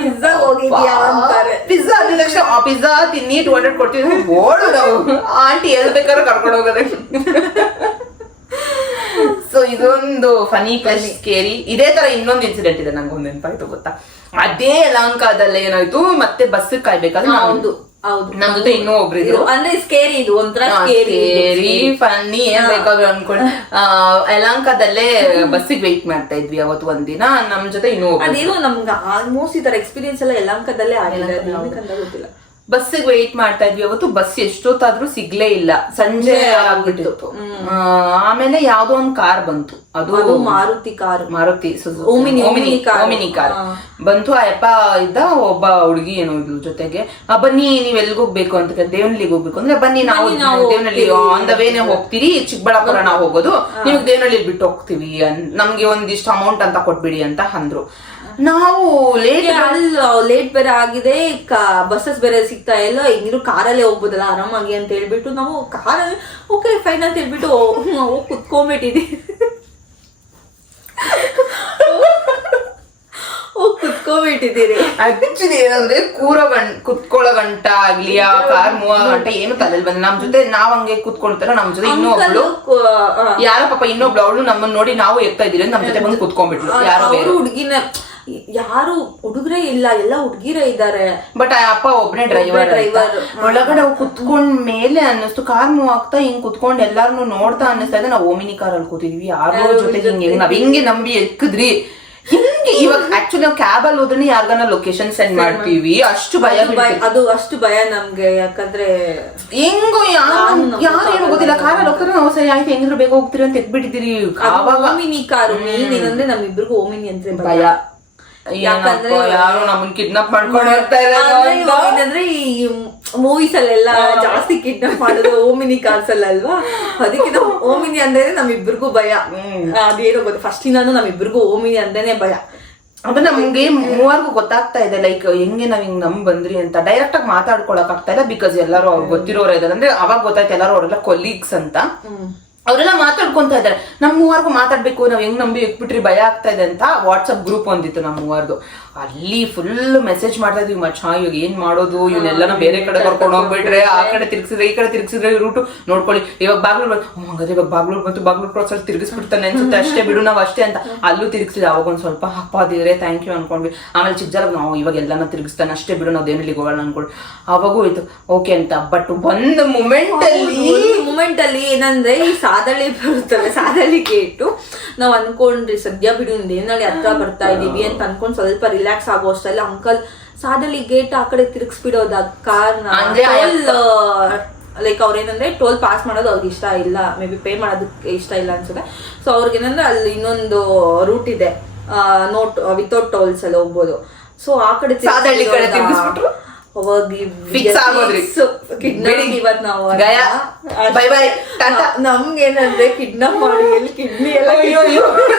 ಪಿಜ್ಜಾ ಹೋಗಿದ್ಯಾ ಅಂತಾರೆ. ಪಿಜ್ಜಾ ಅಂದ ತಕ್ಷಣ ಪಿಜ್ಜಾ ತಿನ್ನಿ 200 ಕೊಡ್ತೀವಿ ಓಡು ನಾವು. ಆಂಟಿ ಎಲ್ ಬೇಕಾದ್ರೂ ಕರ್ಕೊಂಡು ಹೋಗೋದೆ. ಸೊ ಇದೊಂದು ಫನಿ ಪ್ಲಸ್ ಸ್ಕೇರಿ. ಇದೇ ತರ ಇನ್ನೊಂದು ಇನ್ಸಿಡೆಂಟ್ ಇದೆ, ನಂಗೆ ಒಂದು ನೆನಪಾಯ್ತು ಗೊತ್ತಾ. ಅದೇ ಯಲಹಂಕದಲ್ಲಿ ಏನಾಯ್ತು, ಮತ್ತೆ ಬಸ್ ಕಾಯ್ಬೇಕಾದ್ರೆ ನಮ್ ಜೊತೆ ಇನ್ನೂ ಒಬ್ರು ಇದ್ರು. ಅಂದ್ರೆ ಸ್ಕೇರಿ, ಇದು ಒಂಥರ ಸ್ಕೇರಿ ಫನ್ನಿ ಏನ್ ಬೇಕಾದ್ರು ಅನ್ಕೊಂಡು ಯಲಹಂಕದಲ್ಲೇ ಬಸ್ಸಿಗೆ ವೆಯ್ಟ್ ಮಾಡ್ತಾ ಇದ್ವಿ ಅವತ್ತು ಒಂದಿನ. ನಮ್ ಜೊತೆ ಇನ್ನೂ ಅದೇನೋ ನಮ್ಗೆ ಆಲ್ಮೋಸ್ಟ್ ಈ ತರ ಎಕ್ಸ್ಪೀರಿಯನ್ಸ್ ಎಲ್ಲ ಯಲಹಂಕದಲ್ಲೇ ಆಗಿದೆ, ಗೊತ್ತಿಲ್ಲ. ಬಸ್ಸಿಗೆ ವೆಯ್ಟ್ ಮಾಡ್ತಾ ಇದ್ವಿ ಅವತ್ತು. ಬಸ್ ಎಷ್ಟೊತ್ತಾದ್ರೂ ಸಿಗ್ಲೇ ಇಲ್ಲ, ಸಂಜೆ ಆಗ್ಬಿಟ್ಟಿತ್ತು. ಆಮೇಲೆ ಯಾವ್ದೋ ಒಂದ್ ಕಾರ್ ಬಂತು, ಅದು ಮಾರುತಿ ಓಮಿನಿ ಕಾರ್ ಬಂತು. ಆ ಯಪ್ಪ ಇದ್ದ, ಒಬ್ಬ ಹುಡುಗಿ ಏನೋ ಇದ್ಲು ಜೊತೆಗೆ. ಬನ್ನಿ ನೀವ್ ಎಲ್ಗ್ ಹೋಗ್ಬೇಕು ಅಂತ, ದೇವನಹಳ್ಳಿಗೆ ಹೋಗ್ಬೇಕು ಅಂದ್ರೆ ಬನ್ನಿ ನಾವು ದೇವನಹಳ್ಳಿ ಆನ್ ದ ವೇನೆ ಹೋಗ್ತೀರಿ, ಚಿಕ್ಕಬಳ್ಳಾಪುರ ನಾವು ಹೋಗೋದು, ನಿಮ್ಗೆ ದೇವನಹಳ್ಳಿ ಬಿಟ್ಟು ಹೋಗ್ತೀವಿ, ನಮ್ಗೆ ಒಂದಿಷ್ಟು ಅಮೌಂಟ್ ಅಂತ ಕೊಟ್ಬಿಡಿ ಅಂತ ಅಂದ್ರು. ನಾವು ಲೇಟ್ ಬೇರೆ ಆಗಿದೆ, ಬಸ್ಸಸ್ ಬೇರೆ ಸಿಗ್ತಾ ಇಲ್ಲ, ಹಿಂಗಿರು ಕಾರಲ್ಲೇ ಹೋಗ್ಬೋದಲ್ಲ ಆರಾಮಾಗಿ ಅಂತ ಹೇಳ್ಬಿಟ್ಟು ನಾವು ಕಾರಲ್ಲಿ ಓಕೆ ಫೈನ್ ಅಂತ ಹೇಳ್ಬಿಟ್ಟು ಹೋಗಿ ಕುತ್ಕೊಂಡ್ಬಿಟ್ಟಿದೀವಿ. ಕುತ್ಕೊಂಡ್ಬಿಟ್ಟಿದ್ದೀರಿ. ಆಕ್ಚುಲಿ ಏನಂದ್ರೆ ಕುತ್ಕೊಳ್ಳೋ ಗಂಟ ಆಗ್ಲಿ, ಆ ಕಾರ್ ಮೂವ್ ಆಗೋ ಗಂಟ ಏನು ತಲೆಯಲ್ಲಿ ಬಂದ. ನಮ್ ಜೊತೆ ನಾವ್ ಹಂಗೆ ಕುತ್ಕೊಳ್ತಾರ, ನಮ್ ಜೊತೆ ಇನ್ನೊಬ್ಳು ಯಾರ ಪಾಪ ಇನ್ನೊಬ್ಳು ಅವಳು ನಮ್ಮನ್ನ ನೋಡಿ ನಾವು ಎತ್ತಾ ಇದೀರಿ ನಮ್ ಜೊತೆ ಬಂದು ಕುತ್ಕೊಂಡ್ಬಿಟ್ಲು. ಯಾರು ಹುಡುಗಿನ, ಯಾರು ಹುಡುಗರೇ ಇಲ್ಲ, ಎಲ್ಲ ಹುಡುಗಿರೇ ಇದ್ದಾರೆ. ಬಟ್ ಆ ಅಪ್ಪ ಒಬ್ನೇ ಡ್ರೈವರ್. ಒಳಗಡೆ ಕುತ್ಕೊಂಡ್ ಮೇಲೆ ಅನ್ನಿಸ್ತು, ಕಾರ್ ಮೂವ್ ಆಗ್ತಾ ಹಿಂಗ್ ಕುತ್ಕೊಂಡ್ ಎಲ್ಲಾರು ನೋಡ್ತಾ ಅನ್ನಿಸ್ತಾ ಇದೆ. ನಾವು ಓಮಿನಿ ಕಾರ್ ಅಲ್ಲಿ ಕೂತಿದ್ವಿ, ಯಾರೋ ಜೊತೆಗೆ ಹಿಂಗೆ ನಾವ್ ಹಿಂಗೆ ನಂಬಿ ಎಕ್ಕಿದ್ರಿ. ಹಿಂಗೆ ಇವಾಗ ಆಕ್ಚುಲಿ ನಾವು ಕ್ಯಾಬ್ ಅಲ್ಲಿ ಹೋದ್ರೆ ಯಾರ್ಗಾನ ಲೊಕೇಶನ್ ಸೆಂಡ್ ಮಾಡ್ತೀವಿ, ಅಷ್ಟು ಭಯ ಅದು ಅಷ್ಟು ಭಯ ನಮ್ಗೆ. ಯಾಕಂದ್ರೆ ಹೆಂಗೋ ಯಾರು ಏನು ಗೊತ್ತಿಲ್ಲ, ಕಾರಲ್ಲಿ ಹೋಗ್ತಾರೆ ನಾವು ಸರಿ ಆಯ್ತು ಹೆಂಗಿದ್ರು ಬೇಗ ಹೋಗ್ತೀರಿ ಅಂತ ಎದ್ಬಿಟ್ಟಿದ್ದೀರಿ. ಓಮಿನಿ ಕಾರು ಮೇನ್ ಏನಂದ್ರೆ ನಮ್ಮಿಬ್ರಿಗೂ ಓಮಿನಿ ಅಂದ್ರೆ ಭಯ. ಯಾಕಂದ್ರೆ ಯಾರು ನಮ್ಮನ್ ಕಿಡ್ನಾಪ್ ಮಾಡ್ಕೊಂಡು ಹೋಗ್ತಾ ಏನಂದ್ರೆ ಈ ಮೂವೀಸ್ ಅಲ್ಲೆಲ್ಲ ಜಾಸ್ತಿ ಕಿಡ್ನಾಪ್ ಮಾಡೋದು ಓಮಿನಿ ಕಾರ್ಸ್ ಅಲ್ವಾ, ಅದಕ್ಕೆ ನಾವು ಓಮಿನಿ ಅಂದ್ರೆ ನಮ್ಮಿಬ್ರಿಗೂ ಭಯ. ಅದೇನೋ ಗೊತ್ತ ಫಸ್ಟ್ ಇಂದಾನು ನಮ್ಮಿಬ್ರಿಗೂ ಓಮಿನಿ ಅಂದೇನೆ ಭಯ. ಅದು ನಮ್ಗೆ ಮೂವರ್ಗೂ ಗೊತ್ತಾಗ್ತಾ ಇದೆ ಲೈಕ್ ಹೆಂಗೆ ನಾವ್ ಹಿಂಗ್ ನಮ್ ಬಂದ್ರಿ ಅಂತ ಡೈರೆಕ್ಟ್ ಆಗಿ ಮಾತಾಡ್ಕೊಳಕ್ ಆಗ್ತಾ ಇಲ್ಲ. ಬಿಕಾಸ್ ಎಲ್ಲರೂ ಅವ್ರು ಗೊತ್ತಿರೋರು ಇದಾರೆ, ಅಂದ್ರೆ ಅವಾಗ ಗೊತ್ತಾಯ್ತು ಎಲ್ಲರೂ ಅವರೆಲ್ಲ ಕೊಲೀಗ್ಸ್ ಅಂತ, ಅವರೆಲ್ಲ ಮಾತಾಡ್ಕೊಂತ ಇದಾರೆ. ನಮ್ ಮೂವರ್ಗೂ ಮಾತಾಡ್ಬೇಕು, ನಾವ್ ಹೆಂಗ್ ನಂಬಿ ಇಟ್ಬಿಟ್ರಿ ಭಯ ಆಗ್ತಾ ಇದೆ ಅಂತ ವಾಟ್ಸ್ಆಪ್ ಗ್ರೂಪ್ ಒಂದಿತ್ತು ನಮ್ ಮೂವರ್ದು. ಅಲ್ಲಿ ಫುಲ್ ಮೆಸೇಜ್ ಮಾಡ್ತಾ ಇದೀವಿ, ಮಚ್ಚ ಇವಾಗ ಏನ್ ಮಾಡೋದು, ಇವನ್ನೆಲ್ಲ ಬೇರೆ ಕಡೆ ಕರ್ಕೊಂಡು ಹೋಗ್ಬಿಟ್ರೆ, ಆ ಕಡೆ ತಿರ್ಗಿಸಿದ್ರೆ ಈ ಕಡೆ ತಿರ್ಗಿಸಿದ್ರೆ ರೂಟು ನೋಡ್ಕೊಳ್ಳಿ, ಇವಾಗ ಬಾಗ್ಲೂರ್ ಹಂಗಾದ್ರೆ ಇವಾಗ ಬಾಗ್ಲೂರ್ ಬಂತು, ಬಾಗ್ಲೂರ್ ಕ್ರಾಸ್ ಅಲ್ಲಿ ತಿರ್ಗಿಸ್ಬಿಡ್ತಾನೆ ಅನ್ಸುತ್ತೆ, ಅಷ್ಟೇ ಬಿಡು ನಾವ್ ಅಷ್ಟೇ ಅಂತ ಅಲ್ಲೂ ತಿರ್ಗಿಸಿದ್ವಿ. ಅವಾಗ ಒಂದ್ ಸ್ವಲ್ಪ ಹಪ್ಪ ದೇವ್ರೆ ಥ್ಯಾಂಕ್ ಯು ಅನ್ಕೊಂಡ್ವಿ. ಆಮೇಲೆ ಚಿಕ್ಕಜಾಗ ನಾವು ಇವಾಗ ಎಲ್ಲಾನ ತಿರ್ಗಿಸ್ತಾನೆ ಅಷ್ಟೇ ಬಿಡು ನಾವು ದೇವನಹಳ್ಳಿಗೆ ಹೋಗೋಣ ಅನ್ಕೊಂಡು ಅವಾಗೂ ಹೋಯ್ತು ಓಕೆ ಅಂತ. ಬಟ್ ಒಂದ್ ಮೂಮೆಂಟ್ ಅಲ್ಲಿ ಏನಂದ್ರೆ ಈ ಸಾದಳ್ಳಿ ಬರುತ್ತಲ್ಲ, ಸಾದಳ್ಳಿ ಗೇಟು ನಾವ್ ಅನ್ಕೊಂಡ್ರಿ ಸದ್ಯ ಬಿಡು ದೇವನಹಳ್ಳಿ ಹತ್ರ ಬರ್ತಾ ಇದೀವಿ ಅಂತ ಅನ್ಕೊಂಡ್ ಸ್ವಲ್ಪ ರಿಲ್ಯಾಕ್ಸ್ ಆಗೋ ಅಷ್ಟರಲ್ಲಿ ಅಂಕಲ್ ಸಾದಳ್ಳಿ ಗೇಟ್ ಆ ಕಡೆ ತಿರ್ಗಿಸ್ಬಿಡೋದ ಕಾರ್ನ. ಲೈಕ್ ಅವ್ರೇನಂದ್ರೆ ಟೋಲ್ ಪಾಸ್ ಮಾಡೋದು ಅವ್ರಿಗೆ ಇಷ್ಟ ಇಲ್ಲ, ಮೇ ಬಿ ಪೇ ಮಾಡೋದಕ್ಕೆ ಇಷ್ಟ ಇಲ್ಲ ಅನ್ಸುತ್ತೆ. ಸೊ ಅವ್ರಿಗೇನಂದ್ರೆ ಅಲ್ಲಿ ಇನ್ನೊಂದು ರೂಟ್ ಇದೆ, ನೋಟ್ ವಿತೌಟ್ ಟೋಲ್ಸ್ ಅಲ್ಲಿ ಹೋಗ್ಬೋದು. ಸೊ ಆ ಕಡೆ ನಮ್ಗೇನಂದ್ರೆ ಕಿಡ್ನಾಪ್ ಮಾಡಿ ಎಲ್ಲಿ ಕಿಡ್ನಿ ಎಲ್ಲ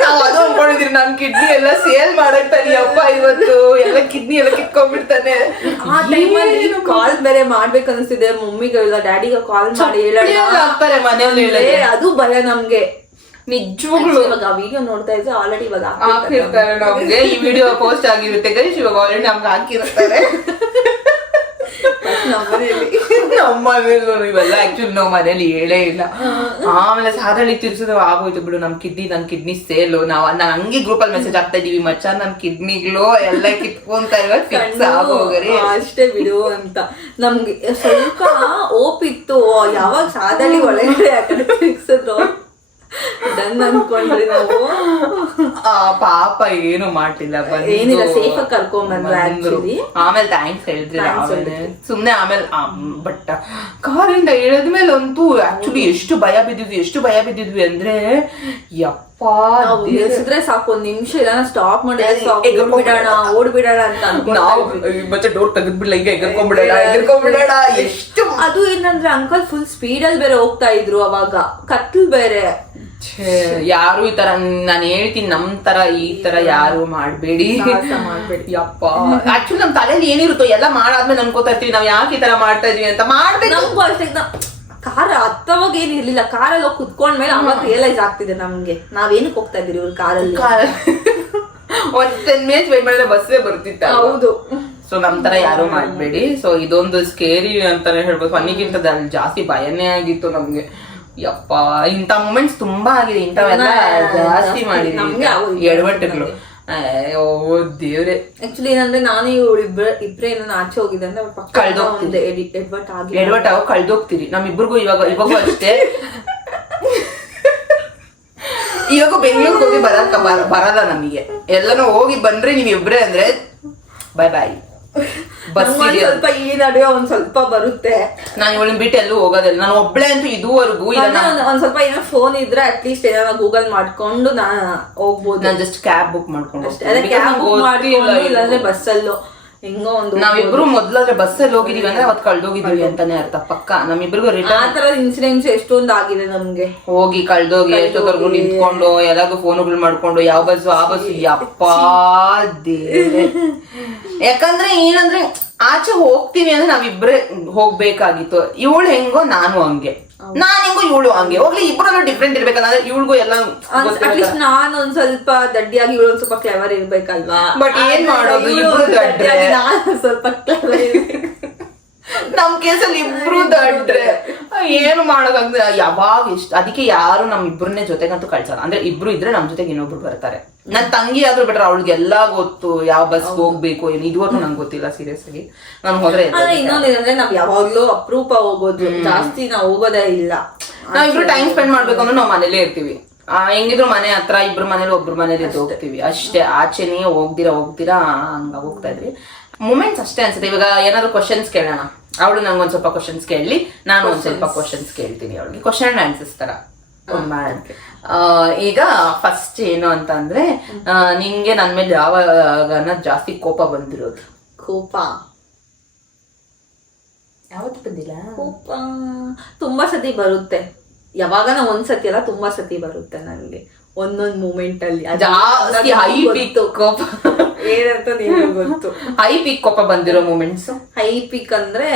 ನಾವು ಅದು ಅನ್ಕೊಂಡಿದ್ರಿ, ನನ್ ಕಿಡ್ನಿ ಎಲ್ಲ ಸೇಲ್ ಮಾಡಕ್ತಾನೆ ಅಪ್ಪ ಇವತ್ತು ಎಲ್ಲ ಕಿಡ್ನಿ ಎಲ್ಲ ಕಿತ್ಕೊಂಡ್ಬಿಡ್ತಾನೆ. ಆ ಟೈಮಲ್ಲಿ ಕಾಲ್ ಬೇರೆ ಮಾಡ್ಬೇಕು ಅನ್ಸ್ತಿದೆ ಮಮ್ಮಿಗೆ ಇಲ್ಲ ಡ್ಯಾಡಿಗೆ ಕಾಲ್ ಮಾಡಿ ಹೇಳಾರೆ ಮನೆಯಲ್ಲಿ ಹೇಳಿ, ಅದು ಭಯ ನಮ್ಗೆ ನಿಜವಾಗ್ಲೂ. ಇವಾಗ ಆ ವಿಡಿಯೋ ನೋಡ್ತಾ ಇದ್ರೆ ಆಲ್ರೆಡಿ ಇವಾಗ ಹಾಕಿರ್ತಾರೆ ನಮ್ಗೆ, ಈ ವಿಡಿಯೋ ಪೋಸ್ಟ್ ಆಗಿರುತ್ತೆ ಗೈಸ್, ಇವಾಗ ಆಲ್ರೆಡಿ ನಮ್ಗೆ ಹಾಕಿರ್ತಾರೆ ನಮ್ಮನೇಲಿ. ಇವೆಲ್ಲ ಆಕ್ಚುಲಿ ನಾವ್ ಮನೇಲಿ ಹೇಳೇ ಇಲ್ಲ. ಆಮೇಲೆ ಸಾದಳ್ಳಿ ತಿರ್ಸಿದ್ರು ಆಗೋಯ್ತು ಬಿಡು ನನ್ ಕಿಡ್ನಿ ಸೇಲು. ನಾವ್ ಹಂಗೆ ಗ್ರೂಪ್ ಅಲ್ಲಿ ಮೆಸೇಜ್ ಆಗ್ತಾ ಇದೀವಿ, ಮಚ್ಚ ನನ್ ಕಿಡ್ನಿಗಳು ಎಲ್ಲ ಕಿತ್ಕೊಂತ ಆಗೋಗ್ರಿ ಅಷ್ಟೇ ಬಿಡು ಅಂತ. ನಮ್ಗೆ ಸ್ವಲ್ಪ ಓಪಿತ್ತು, ಯಾವಾಗ ಸಾದಳ್ಳಿ ಒಳಗಡೆ ಆ ಕಡೆ ತಿರ್ಸಿದ್ರು ಅನ್ಕೊಂಡ್ರಿ ನಾವು. ಪಾಪ ಏನು ಮಾಡ್ಲಿಲ್ಲ, ಏನಿಲ್ಲ ಸೇಫ್ ಆಗಿ ಕರ್ಕೊಂಡ್ ಬಂದ್ರು. ಆಮೇಲೆ ಥ್ಯಾಂಕ್ಸ್ ಹೇಳಿದ್ರಿ ಸುಮ್ನೆ. ಆಮೇಲೆ ಬಟ್ ಕಾರಿಂದ ಇಳಿದ್ಮೇಲೆ ಅಂತೂ ಆಕ್ಚುಲಿ ಎಷ್ಟು ಭಯ ಬಿದ್ದಿದ್ವಿ ಅಂದ್ರೆ ಯಪ್ಪ ನಿಲ್ಸಿದ್ರೆ ಸಾಕು ಒಂದ್ ನಿಮಿಷ ಇಲ್ಲ ಸ್ಟಾಪ್ ಮಾಡಿಬಿಡೋಣ ಓಡ್ಬಿಡೋಣ ಅಂತ ಮತ್ತೆ ಡೋರ್ ತೆಗೆದ್ಬಿಡ್ಲ ಈಗ ಎಗರ್ಕೊಂಡ್ಬಿಡೋಣ. ಎಷ್ಟು ಅದು ಏನಂದ್ರೆ ಅಂಕಲ್ ಫುಲ್ ಸ್ಪೀಡ್ ಅಲ್ಲಿ ಬೇರೆ ಹೋಗ್ತಾ ಇದ್ರು, ಅವಾಗ ಕತ್ಲ್ ಬೇರೆ. ಯಾರು ಈ ತರ ನಾನು ಹೇಳ್ತೀನಿ ನಮ್ ತರ ಈ ತರ ಯಾರು ಮಾಡ್ಬೇಡಿ ಯಪ್ಪ. ಆಕ್ಚುಲಿ ನಮ್ ತಲೆಯಲ್ಲಿ ಏನಿರುತ್ತೋ ಎಲ್ಲ ಮಾಡಾದ್ಮೇಲೆ ಅನ್ಕೋತಾ ಇರ್ತೀವಿ ನಾವ್ ಯಾಕೆ ಈ ತರ ಮಾಡ್ತಾ ಇದೀವಿ ಅಂತ. ಮಾಡ್ಬೇಕು ಕಾರ್ ಹತ್ತವಾಗ ಏನ್ ಇರ್ಲಿಲ್ಲ, ಕಾರಲ್ಲಿ ಹೋಗಿ ಕುತ್ಕೊಂಡ್ಮೇಲೆ ಅವಾಗ ರಿಯಲೈಸ್ ಆಗ್ತಿದೆ ನಮ್ಗೆ ನಾವೇನಕ್ಕೆ ಹೋಗ್ತಾ ಇದೀರಿ ಇವ್ರ ಕಾರಲ್ಲಿ. ಒಂದ್ 10 minutes ವೇಟ್ ಮಾಡಿದ್ರೆ ಬಸ್ಸೇ ಬರ್ತಿತ್ತ. ಹೌದು. ಸೊ ನಮ್ ತರ ಯಾರು ಮಾಡ್ಬೇಡಿ. ಸೊ ಇದೊಂದು ಸ್ಕೇರಿ ಅಂತಾನೆ ಹೇಳ್ಬೋದು, ಫನ್ನಿಗಿಂತ ಜಾಸ್ತಿ ಭಯನೇ ಆಗಿತ್ತು ನಮ್ಗೆ. ಯಪ್ಪ ಇಂಥ ಮೂಮೆಂಟ್ಸ್ ತುಂಬಾ ಆಗಿದೆ, ಇಂಥವೆಲ್ಲ ಜಾಸ್ತಿ ಮಾಡಿದ್ವಿ ಎಡವಟ್ಟುಗಳು. ದೇವ್ರೆ. ಆಕ್ಚುಲಿ ಏನಂದ್ರೆ ನಾನು ಇಬ್ರೇ ಏನೋ ಆಚೆ ಹೋಗಿದೆ ಅಂದ್ರೆ ಕಳ್ದೋಗ್ತಿದೆ, ಎಡವಟ್ ಅವಾಗ ಕಳ್ದೋಗ್ತೀರಿ. ನಮ್ಮಿಬ್ರಿಗೂ ಇವಾಗೂ ಅಷ್ಟೇ. ಇವಾಗ ಬೆಂಗಳೂರಿಗೆ ಹೋಗಿ ಬರಲ್ಲ ನಮಗೆ, ಎಲ್ಲಾನು ಹೋಗಿ ಬಂದ್ರೆ ನೀವ್ ಇಬ್ರೇ ಅಂದ್ರೆ ಬಾಯ್ ಬಾಯ್. ಸ್ವಲ್ಪ ಈ ನಡುವೆ ಒಂದ್ ಸ್ವಲ್ಪ ಬರುತ್ತೆ, ನಾನು ಇವಳನ್ನ ಬಿಟ್ಟು ಎಲ್ಲೂ ಹೋಗೋದಿಲ್ಲ. ನಾನು ಒಬ್ಳೆ ಅಂತೂ ಇದುವರೆಗೂ ಒಂದ್ ಸ್ವಲ್ಪ ಏನೋ ಫೋನ್ ಇದ್ರೆ ಅಟ್ಲೀಸ್ಟ್ ಏನಾರ ಗೂಗಲ್ ಮಾಡ್ಕೊಂಡು ನಾ ಹೋಗ್ಬೋದು. ನಾನು ಜಸ್ಟ್ ಕ್ಯಾಬ್ ಬುಕ್ ಮಾಡ್ಕೊಂಡು ಇಲ್ಲಾಂದ್ರೆ ಬಸ್ಸಲ್ಲೋ ಹೆಂಗೋ ಒಂದು. ನಾವಿಬ್ರು ಮೊದ್ಲಾದ್ರೆ ಬಸ್ಸಲ್ಲಿ ಹೋಗಿದೀವಿ ಅಂದ್ರೆ ಅವತ್ ಕಳ್ದೋಗಿದೀವಿ ಅಂತಾನೆ ಅರ್ಥ ಪಕ್ಕ. ನಮ್ಮಿಬ್ರಿಗೂ ರಿಟರ್ನ್ ಆ ತರ ಇನ್ಸಿಡೆಂಟ್ಸ್ ಎಷ್ಟೊಂದು ಆಗಿದೆ ನಮ್ಗೆ. ಹೋಗಿ ಕಳ್ದೋಗಿ ಎಷ್ಟೊತ್ತರ್ಗು ನಿಂತ್ಕೊಂಡು ಎಲ್ಲಾಗೂ ಫೋನ್ಗಳು ಮಾಡ್ಕೊಂಡು ಯಾವ ಬಸ್ಸು ಆ ಬಸ್ಸು ಯಪ್ಪ ದೇವ್ರೆ. ಯಾಕಂದ್ರೆ ಏನಂದ್ರೆ ಆಚೆ ಹೋಗ್ತೀವಿ ಅಂದ್ರೆ ನಾವಿಬ್ರೆ ಹೋಗ್ಬೇಕಾಗಿತ್ತು. ಇವಳು ಹೆಂಗೋ ನಾನು ಹಂಗೆ, ನಾನ್ ಹೆಂಗೋ ಇವಳು ಹಂಗೆ. ಹೋಗ್ಲಿ ಇಬ್ರಲ್ಲೂ ಡಿಫ್ರೆಂಟ್ ಇರ್ಬೇಕಂದ್ರೆ ಇವಳಿಗೂ ಎಲ್ಲ ಅಟ್ಲೀಸ್ಟ್ ನಾನು ಒಂದ್ ಸ್ವಲ್ಪ ದಡ್ಡಿಯಾಗಿ ಇವಳು ಒಂದ್ ಸ್ವಲ್ಪ ಕ್ಲೆವರ್ ಇರ್ಬೇಕಲ್ವಾ. ಬಟ್ ಏನ್ ಮಾಡೋದು, ಇಬ್ರು ದಡ್ಡ್ರೆ. ನಾನು ಸ್ವಲ್ಪ ಕ್ಲೆವರ್ ಇರ್ಬೇಕು. ನಮ್ ಕೇಸಲ್ಲಿ ಇಬ್ರು ದಡ್ಡ್ರೆ, ಏನು ಮಾಡೋದಂದ್ರೆ ಯಾವಾಗ ಇಷ್ಟ. ಅದಕ್ಕೆ ಯಾರು ನಮ್ ಇಬ್ರನ್ನೇ ಜೊತೆಗಂತೂ ಕಳ್ಸಲ್ಲ. ಅಂದ್ರೆ ಇಬ್ರು ಇದ್ರೆ ನಮ್ ಜೊತೆಗೆ ಇನ್ನೊಬ್ರು ಬರ್ತಾರೆ. ನನ್ ತಂಗಿ ಆದ್ರೂ ಬಿಟ್ರೆ ಅವಳಿಗೆಲ್ಲ ಗೊತ್ತು ಯಾವ ಬಸ್ ಹೋಗ್ಬೇಕು ಏನು, ಇದುವರೆಗೂ ನಂಗೆ ಗೊತ್ತಿಲ್ಲ ಸೀರಿಯಸ್ ಆಗಿ. ನಾನು ಹೋದ್ರೆ ಇನ್ನೊಂದೇನಂದ್ರೆ ನಾವ್ ಯಾವಾಗ್ಲೂ ಅಪರೂಪ ಹೋಗೋದು, ಜಾಸ್ತಿ ನಾವ್ ಹೋಗೋದೇ ಇಲ್ಲ. ನಾವಿಬ್ರು ಟೈಮ್ ಸ್ಪೆಂಡ್ ಮಾಡ್ಬೇಕು ಅಂದ್ರೆ ನಾವ್ ಮನೇಲೇ ಇರ್ತೀವಿ. ಹೆಂಗಿದ್ರು ಮನೆ ಹತ್ರ ಇಬ್ರು ಮನೇಲಿ ಒಬ್ರು ಮನೇಲಿ ಹೋಗ್ತೀವಿ ಅಷ್ಟೇ, ಆಚೆನೇ ಹೋಗ್ದಿರಾ ಹಂಗ ಹೋಗ್ತಾ ಇದ್ವಿ. ಮೂಮೆಂಟ್ಸ್ ಅಷ್ಟೇ ಅನ್ಸುತ್ತೆ. ಇವಾಗ ಏನಾದ್ರು ಕ್ವಶನ್ಸ್ ಕೇಳೋಣ, ಅವಳು ನಂಗೆ ಒಂದ್ ಸ್ವಲ್ಪ ಕ್ವಶನ್ಸ್ ಕೇಳಲಿ, ನಾನು ಒಂದ್ ಸ್ವಲ್ಪ ಕ್ವಶನ್ಸ್ ಕೇಳ್ತೀನಿ ಅವಳಿಗೆ, ಕ್ವಶನ್ ಅಂಡ್ ಆನ್ಸರ್ಸ್ ತರ ಮಾಡೋಕ್ಕೆ. ಈಗ ಫಸ್ಟ್ ಏನು ಅಂತ ಅಂದ್ರೆ, ನಿಂಗೆ ನನ್ ಮೇಲೆ ಯಾವಾಗ ಜಾಸ್ತಿ ಕೋಪ ಬಂದಿರೋದು? ಕೋಪ ಯಾವತ್ತು ಬಂದಿಲ್ಲ? ಕೋಪ ತುಂಬಾ ಸತಿ ಬರುತ್ತೆ, ಯಾವಾಗನ ಒಂದ್ಸತಿ ಅಲ್ಲ ತುಂಬಾ ಸತಿ ಬರುತ್ತೆ ನನ್ಗೆ ಒಂದೊಂದ್ ಮೂಮೆಂಟ್ ಅಲ್ಲಿ. ಜಾಸ್ತಿ ಹೈ ಪಿಕ್ ಕೋಪ ಏನಂತ ನಿಮ್ಗೆ ಗೊತ್ತು? ಹೈ ಪಿಕ್ ಕೋಪ ಬಂದಿರೋ ಮೂಮೆಂಟ್ಸ್? ಹೈ ಪಿಕ್ ಅಂದ್ರೆ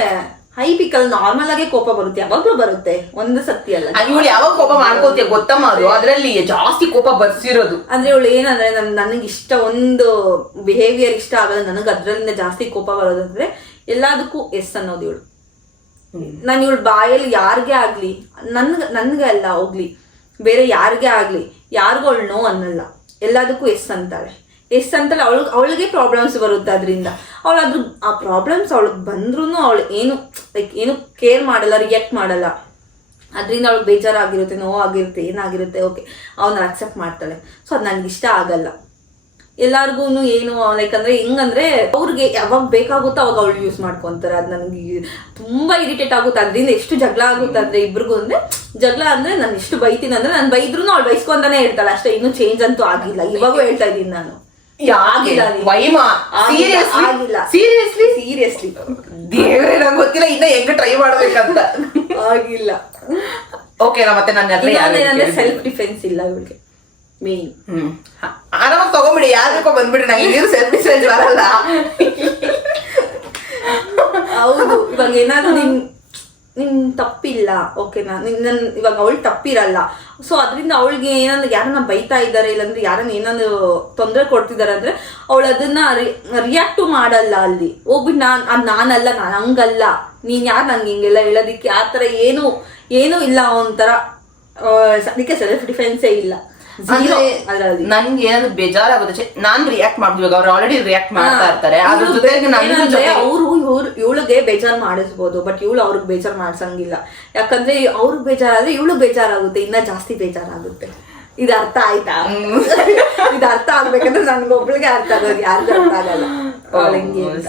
ಹೈ ಪಿಕ್ ಅಲ್ಲಿ ನಾರ್ಮಲ್ ಆಗಿ ಕೋಪ ಬರುತ್ತೆ, ಯಾವಾಗ್ಲೂ ಬರುತ್ತೆ, ಒಂದು ಸತಿ ಅಲ್ಲ. ಇವಳು ಯಾವಾಗ ಕೋಪ ಮಾಡ್ಕೋತೀಯ ಗೊತ್ತಮ್ಮ, ಅದು ಅದ್ರಲ್ಲಿ ಜಾಸ್ತಿ ಕೋಪ ಬರ್ಸಿರೋದು. ಅಂದ್ರೆ ಇವಳು ಏನಂದ್ರೆ ನನಗೆ ಇಷ್ಟ ಒಂದು ಬಿಹೇವಿಯರ್ ಇಷ್ಟ ಆಗಲ್ಲ, ನನಗೆ ಅದ್ರಲ್ಲಿಂದ ಜಾಸ್ತಿ ಕೋಪ ಬರೋದಂದ್ರೆ ಎಲ್ಲದಕ್ಕೂ ಎಸ್ ಅನ್ನೋದು ಇವಳು. ನಾನು ಇವಳು ಬಾಯಲ್ಲಿ ಯಾರಿಗೇ ಆಗ್ಲಿ, ನನ್ಗೆ ಅಲ್ಲ ಹೋಗ್ಲಿ, ಬೇರೆ ಯಾರಿಗೇ ಆಗ್ಲಿ, ಯಾರಿಗೂ ಅವಳು ನೋ ಅನ್ನಲ್ಲ, ಎಲ್ಲದಕ್ಕೂ ಎಸ್ ಅಂತಾಳೆ. ಎಸ್ ಅಂತಲ್ಲ, ಅವಳಿಗೆ ಪ್ರಾಬ್ಲಮ್ಸ್ ಬರುತ್ತೆ ಅದರಿಂದ. ಅವಳು ಆ ಪ್ರಾಬ್ಲಮ್ಸ್ ಅವಳಿಗೆ ಬಂದ್ರೂ ಅವಳು ಏನು ಕೇರ್ ಮಾಡಲ್ಲ, ರಿಯಾಕ್ಟ್ ಮಾಡಲ್ಲ. ಅದರಿಂದ ಅವಳು ಬೇಜಾರಾಗಿರುತ್ತೆ, ನೋವಾಗಿರುತ್ತೆ, ಏನಾಗಿರುತ್ತೆ, ಓಕೆ ಅವನ್ನ ಅಕ್ಸೆಪ್ಟ್ ಮಾಡ್ತಾಳೆ. ಸೊ ಅದು ನನಗೆ ಇಷ್ಟ ಆಗಲ್ಲ. ಎಲ್ಲಾರ್ಗು ಏನು ಲೈಕ್ ಅಂದ್ರೆ ಹೆಂಗಂದ್ರೆ ಅವ್ರಿಗೆ ಯಾವಾಗ ಬೇಕಾಗುತ್ತೋ ಅವಾಗ ಅವಳು ಯೂಸ್ ಮಾಡ್ಕೊಂತಾರೆ. ಅದು ನನಗೆ ತುಂಬಾ ಇರಿಟೇಟ್ ಆಗುತ್ತೆ. ಅದರಿಂದ ಎಷ್ಟು ಜಗಳ ಆಗುತ್ತೆ ಅಂದ್ರೆ ಇಬ್ರಿಗೂ. ಅಂದ್ರೆ ಜಗಳ ಅಂದ್ರೆ ನಾನು ಎಷ್ಟು ಬೈತೀನಿ ಅಂದ್ರೆ, ನಾನು ಬೈದ್ರು ಅವಳು ಬೈಸ್ಕೊಂತಾನೆ ಇರ್ತಾಳೆ ಅಷ್ಟೇ, ಇನ್ನೂ ಚೇಂಜ್ ಅಂತೂ ಆಗಿಲ್ಲ. ಇವಾಗೂ ಹೇಳ್ತಾ ಇದ್ದೀನಿ ನಾನು, ಸೀರಿಯಸ್ಲಿ ದೇವರೇ ನಂಗೆ ಗೊತ್ತಿಲ್ಲ ಇನ್ನ ಹೆಂಗ ಟ್ರೈ ಮಾಡ್ಬೇಕಂತ. ಆಗಿಲ್ಲ. ಓಕೆ, ಮತ್ತೆ ನನ್ನ ಸೆಲ್ಫ್ ಡಿಫೆನ್ಸ್ ಇಲ್ಲ ಇವಳಿಗೆ ಮೇನ್. ಆರಾಮಾಗಿ ತಗೊಂಬಿಡಿ, ಯಾವ್ದಕ್ಕೋ ಬಂದ್ಬಿಡ್ರಿ, ನಂಗೆ ಸೆಲ್ಫ್ ಡಿಫೆನ್ಸ್ ಬರಲ್ಲ. ಹೌದು, ಇವಾಗ ಏನಾದ್ರು ನಿನ್ ತಪ್ಪಿಲ್ಲ, ಓಕೆನಾ, ಇವಾಗ ಅವಳು ತಪ್ಪಿರಲ್ಲ. ಸೊ ಅದರಿಂದ ಅವಳಿಗೆ ಏನಂದ್ರೆ ಯಾರನ್ನ ಬೈತಾ ಇದ್ದಾರೆ, ಇಲ್ಲಾಂದ್ರೆ ಯಾರನ್ನ ಏನಾದ್ರು ತೊಂದರೆ ಕೊಡ್ತಿದಾರೆ ಅಂದ್ರೆ ಅವಳು ಅದನ್ನ ರಿಯಾಕ್ಟು ಮಾಡಲ್ಲ. ಅಲ್ಲಿ ಹೋಗ್ಬಿಟ್ಟು ನಾನಲ್ಲ, ನಾನು ಹಂಗಲ್ಲ, ನೀನ್ ಯಾರು ನಂಗೆ ಹಿಂಗೆಲ್ಲ ಹೇಳೋದಿಕ್ಕೆ, ಆತರ ಏನು ಇಲ್ಲ ಒಂಥರ. ಅದಕ್ಕೆ ಸೆಲ್ಫ್ ಡಿಫೆನ್ಸೇ ಇಲ್ಲ. ನನ್ಗೆ ಏನಾದ್ರು ಬೇಜಾರಾಗುತ್ತೆ, ನಾನ್ ರಿಯಾಕ್ಟ್ ಮಾಡ್ತೀವಿ, ಅವ್ರು ಆಲ್ರೆಡಿ ರಿಯಾಕ್ಟ್ ಮಾಡ್ತಾ ಇರ್ತಾರೆ. ಅದ್ರ ಜೊತೆಗೆ ಇವಳಿಗೆ ಬೇಜಾರ್ ಮಾಡಿಸ್ಬೋದು, ಬಟ್ ಇವಳು ಅವ್ರಿಗೆ ಬೇಜಾರ್ ಮಾಡ್ಸಂಗಿಲ್ಲ. ಯಾಕಂದ್ರೆ ಅವ್ರಿಗೆ ಬೇಜಾರಾದ್ರೆ ಇವಳು ಬೇಜಾರಾಗುತ್ತೆ, ಇನ್ನ ಜಾಸ್ತಿ ಬೇಜಾರಾಗುತ್ತೆ. ಇದು ಅರ್ಥ ಆಯ್ತಾ? ಇದು ಅರ್ಥ ಆಗ್ಬೇಕಂದ್ರೆ ನನ್ಗೊಬ್ಳಿಗೆ ಅರ್ಥ ಆಗೋದು, ಯಾರಿಗೂ ಅರ್ಥ ಆಗಲ್ಲ.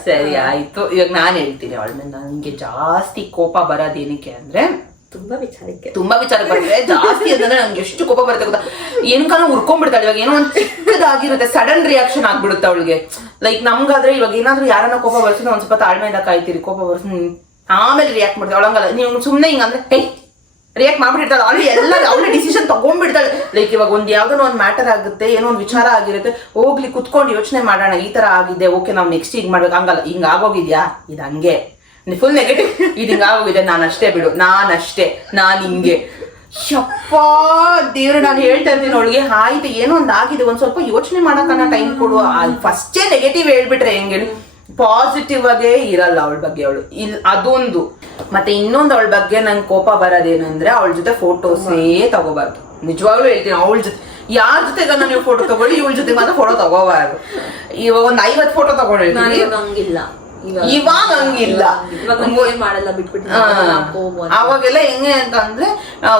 ಸರಿ ಆಯ್ತು, ಇವಾಗ ನಾನ್ ಹೇಳ್ತೀನಿ ಅವಳ ಮೇಲೆ ನನ್ಗೆ ಜಾಸ್ತಿ ಕೋಪ ಬರೋದೇನಕ್ಕೆ ಅಂದ್ರೆ, ತುಂಬಾ ವಿಚಾರಕ್ಕೆ ಬರ್ತದೆ ಜಾಸ್ತಿ ಅಂದ್ರೆ ನಂಗೆ ಎಷ್ಟು ಕೋಪ ಬರುತ್ತೆ ಗೊತ್ತಾ, ಏನ್ ಕಾಲ ಉರ್ಕೊಂಡ್ಬಿಡ್ತಾಳೆ. ಇವಾಗ ಏನೋ ಒಂದ್ ಚಿಕ್ಕದಾಗಿರುತ್ತೆ, ಸಡನ್ ರಿಯಾಕ್ಷನ್ ಆಗ್ಬಿಡುತ್ತೆ ಅವಳಿಗೆ. ಲೈಕ್ ನಮ್ಗಾದ್ರೆ ಇವಾಗ ಏನಾದ್ರು ಯಾರನ್ನ ಕೋಪ ಬರ್ಸಿದ್ರೆ ಒಂದ್ ಸ್ವಲ್ಪ ತಾಳ್ಮೆಯಿಂದ ಕಾಯ್ತೀರಿ, ಕೋಪ ಬರ್ಸಿ ಆಮೇಲೆ ರಿಯಾಕ್ಟ್ ಮಾಡ್ತೀವಿ. ಅವಳಂಗಲ್ಲ, ನೀವು ಸುಮ್ನೆ ಹಿಂಗಂದ್ರೆ ಹೇ ರಿಯಾಕ್ಟ್ ಮಾಡ್ಬಿಟ್ಟಿರ್ತಾಳೆ, ಅವಳು ಡಿಸಿಷನ್ ತಗೊಂಡ್ಬಿಡ್ತಾಳೆ. ಲೈಕ್ ಇವಾಗ ಒಂದ್ ಯಾವ್ದೋ ಒಂದ್ ಮ್ಯಾಟರ್ ಆಗುತ್ತೆ, ಏನೋ ಒಂದ್ ವಿಚಾರ ಆಗಿರುತ್ತೆ, ಹೋಗ್ಲಿ ಕುತ್ಕೊಂಡು ಯೋಚನೆ ಮಾಡೋಣ, ಈ ತರ ಆಗಿದೆ, ಓಕೆ ನಾವ್ ನೆಕ್ಸ್ಟ್ ಹಿಂಗ್ ಮಾಡ್ಬೇಕು. ಹಂಗಲ್ಲ, ಹಿಂಗ ಆಗೋಗಿದ್ಯಾ, ಇದು ಹಂಗೆ ಫುಲ್ ನೆಗೆಟಿವ್, ಇದು ಹಿಂಗಾಗೋಗಿದೆ, ನಾನಷ್ಟೇ ಬಿಡು, ನಾನ್ ಹಿಂಗೆ. ಶಪ್ಪಾ ದೇವ್ರೆ, ನಾನು ಹೇಳ್ತಾ ಇರ್ತೀನಿ ಅವಳಿಗೆ, ಆಯ್ತು ಏನೋ ಒಂದ್ ಆಗಿದೆ, ಒಂದ್ ಸ್ವಲ್ಪ ಯೋಚನೆ ಮಾಡಕ್ಕನ್ನ ಟೈಮ್ ಕೊಡು. ಫಸ್ಟೇ ನೆಗೆಟಿವ್ ಹೇಳ್ಬಿಟ್ರೆ ಹೆಂಗ್ ಹೇಳಿ, ಪಾಸಿಟಿವ್ ಆಗೇ ಇರಲ್ಲ ಅವಳ ಬಗ್ಗೆ ಅವಳು. ಅದೊಂದು. ಮತ್ತೆ ಇನ್ನೊಂದು ಅವಳ ಬಗ್ಗೆ ನಂಗೆ ಕೋಪ ಬರೋದೇನು ಅಂದ್ರೆ, ಅವಳ ಜೊತೆ ಫೋಟೋಸೇ ತಗೋಬಾರ್ದು. ನಿಜವಾಗ್ಲೂ ಹೇಳ್ತೀನಿ, ಅವಳ ಜೊತೆ ಯಾರ ಜೊತೆಗ ನೀವು ಫೋಟೋ ತಗೊಳ್ಳಿ, ಇವಳ ಜೊತೆ ಮಾತ್ರ ಫೋಟೋ ತಗೋಬಾರ್ದು. ಇವಾಗ ಒಂದ್ 50 ಫೋಟೋ ತಗೊಂಡಿರ್ತೀನಿ, ಇವಾಗ ಹಂಗಿಲ್ಲ, ಅವಾಗೆಲ್ಲ ಹೆಂಗೆ ಅಂತಂದ್ರೆ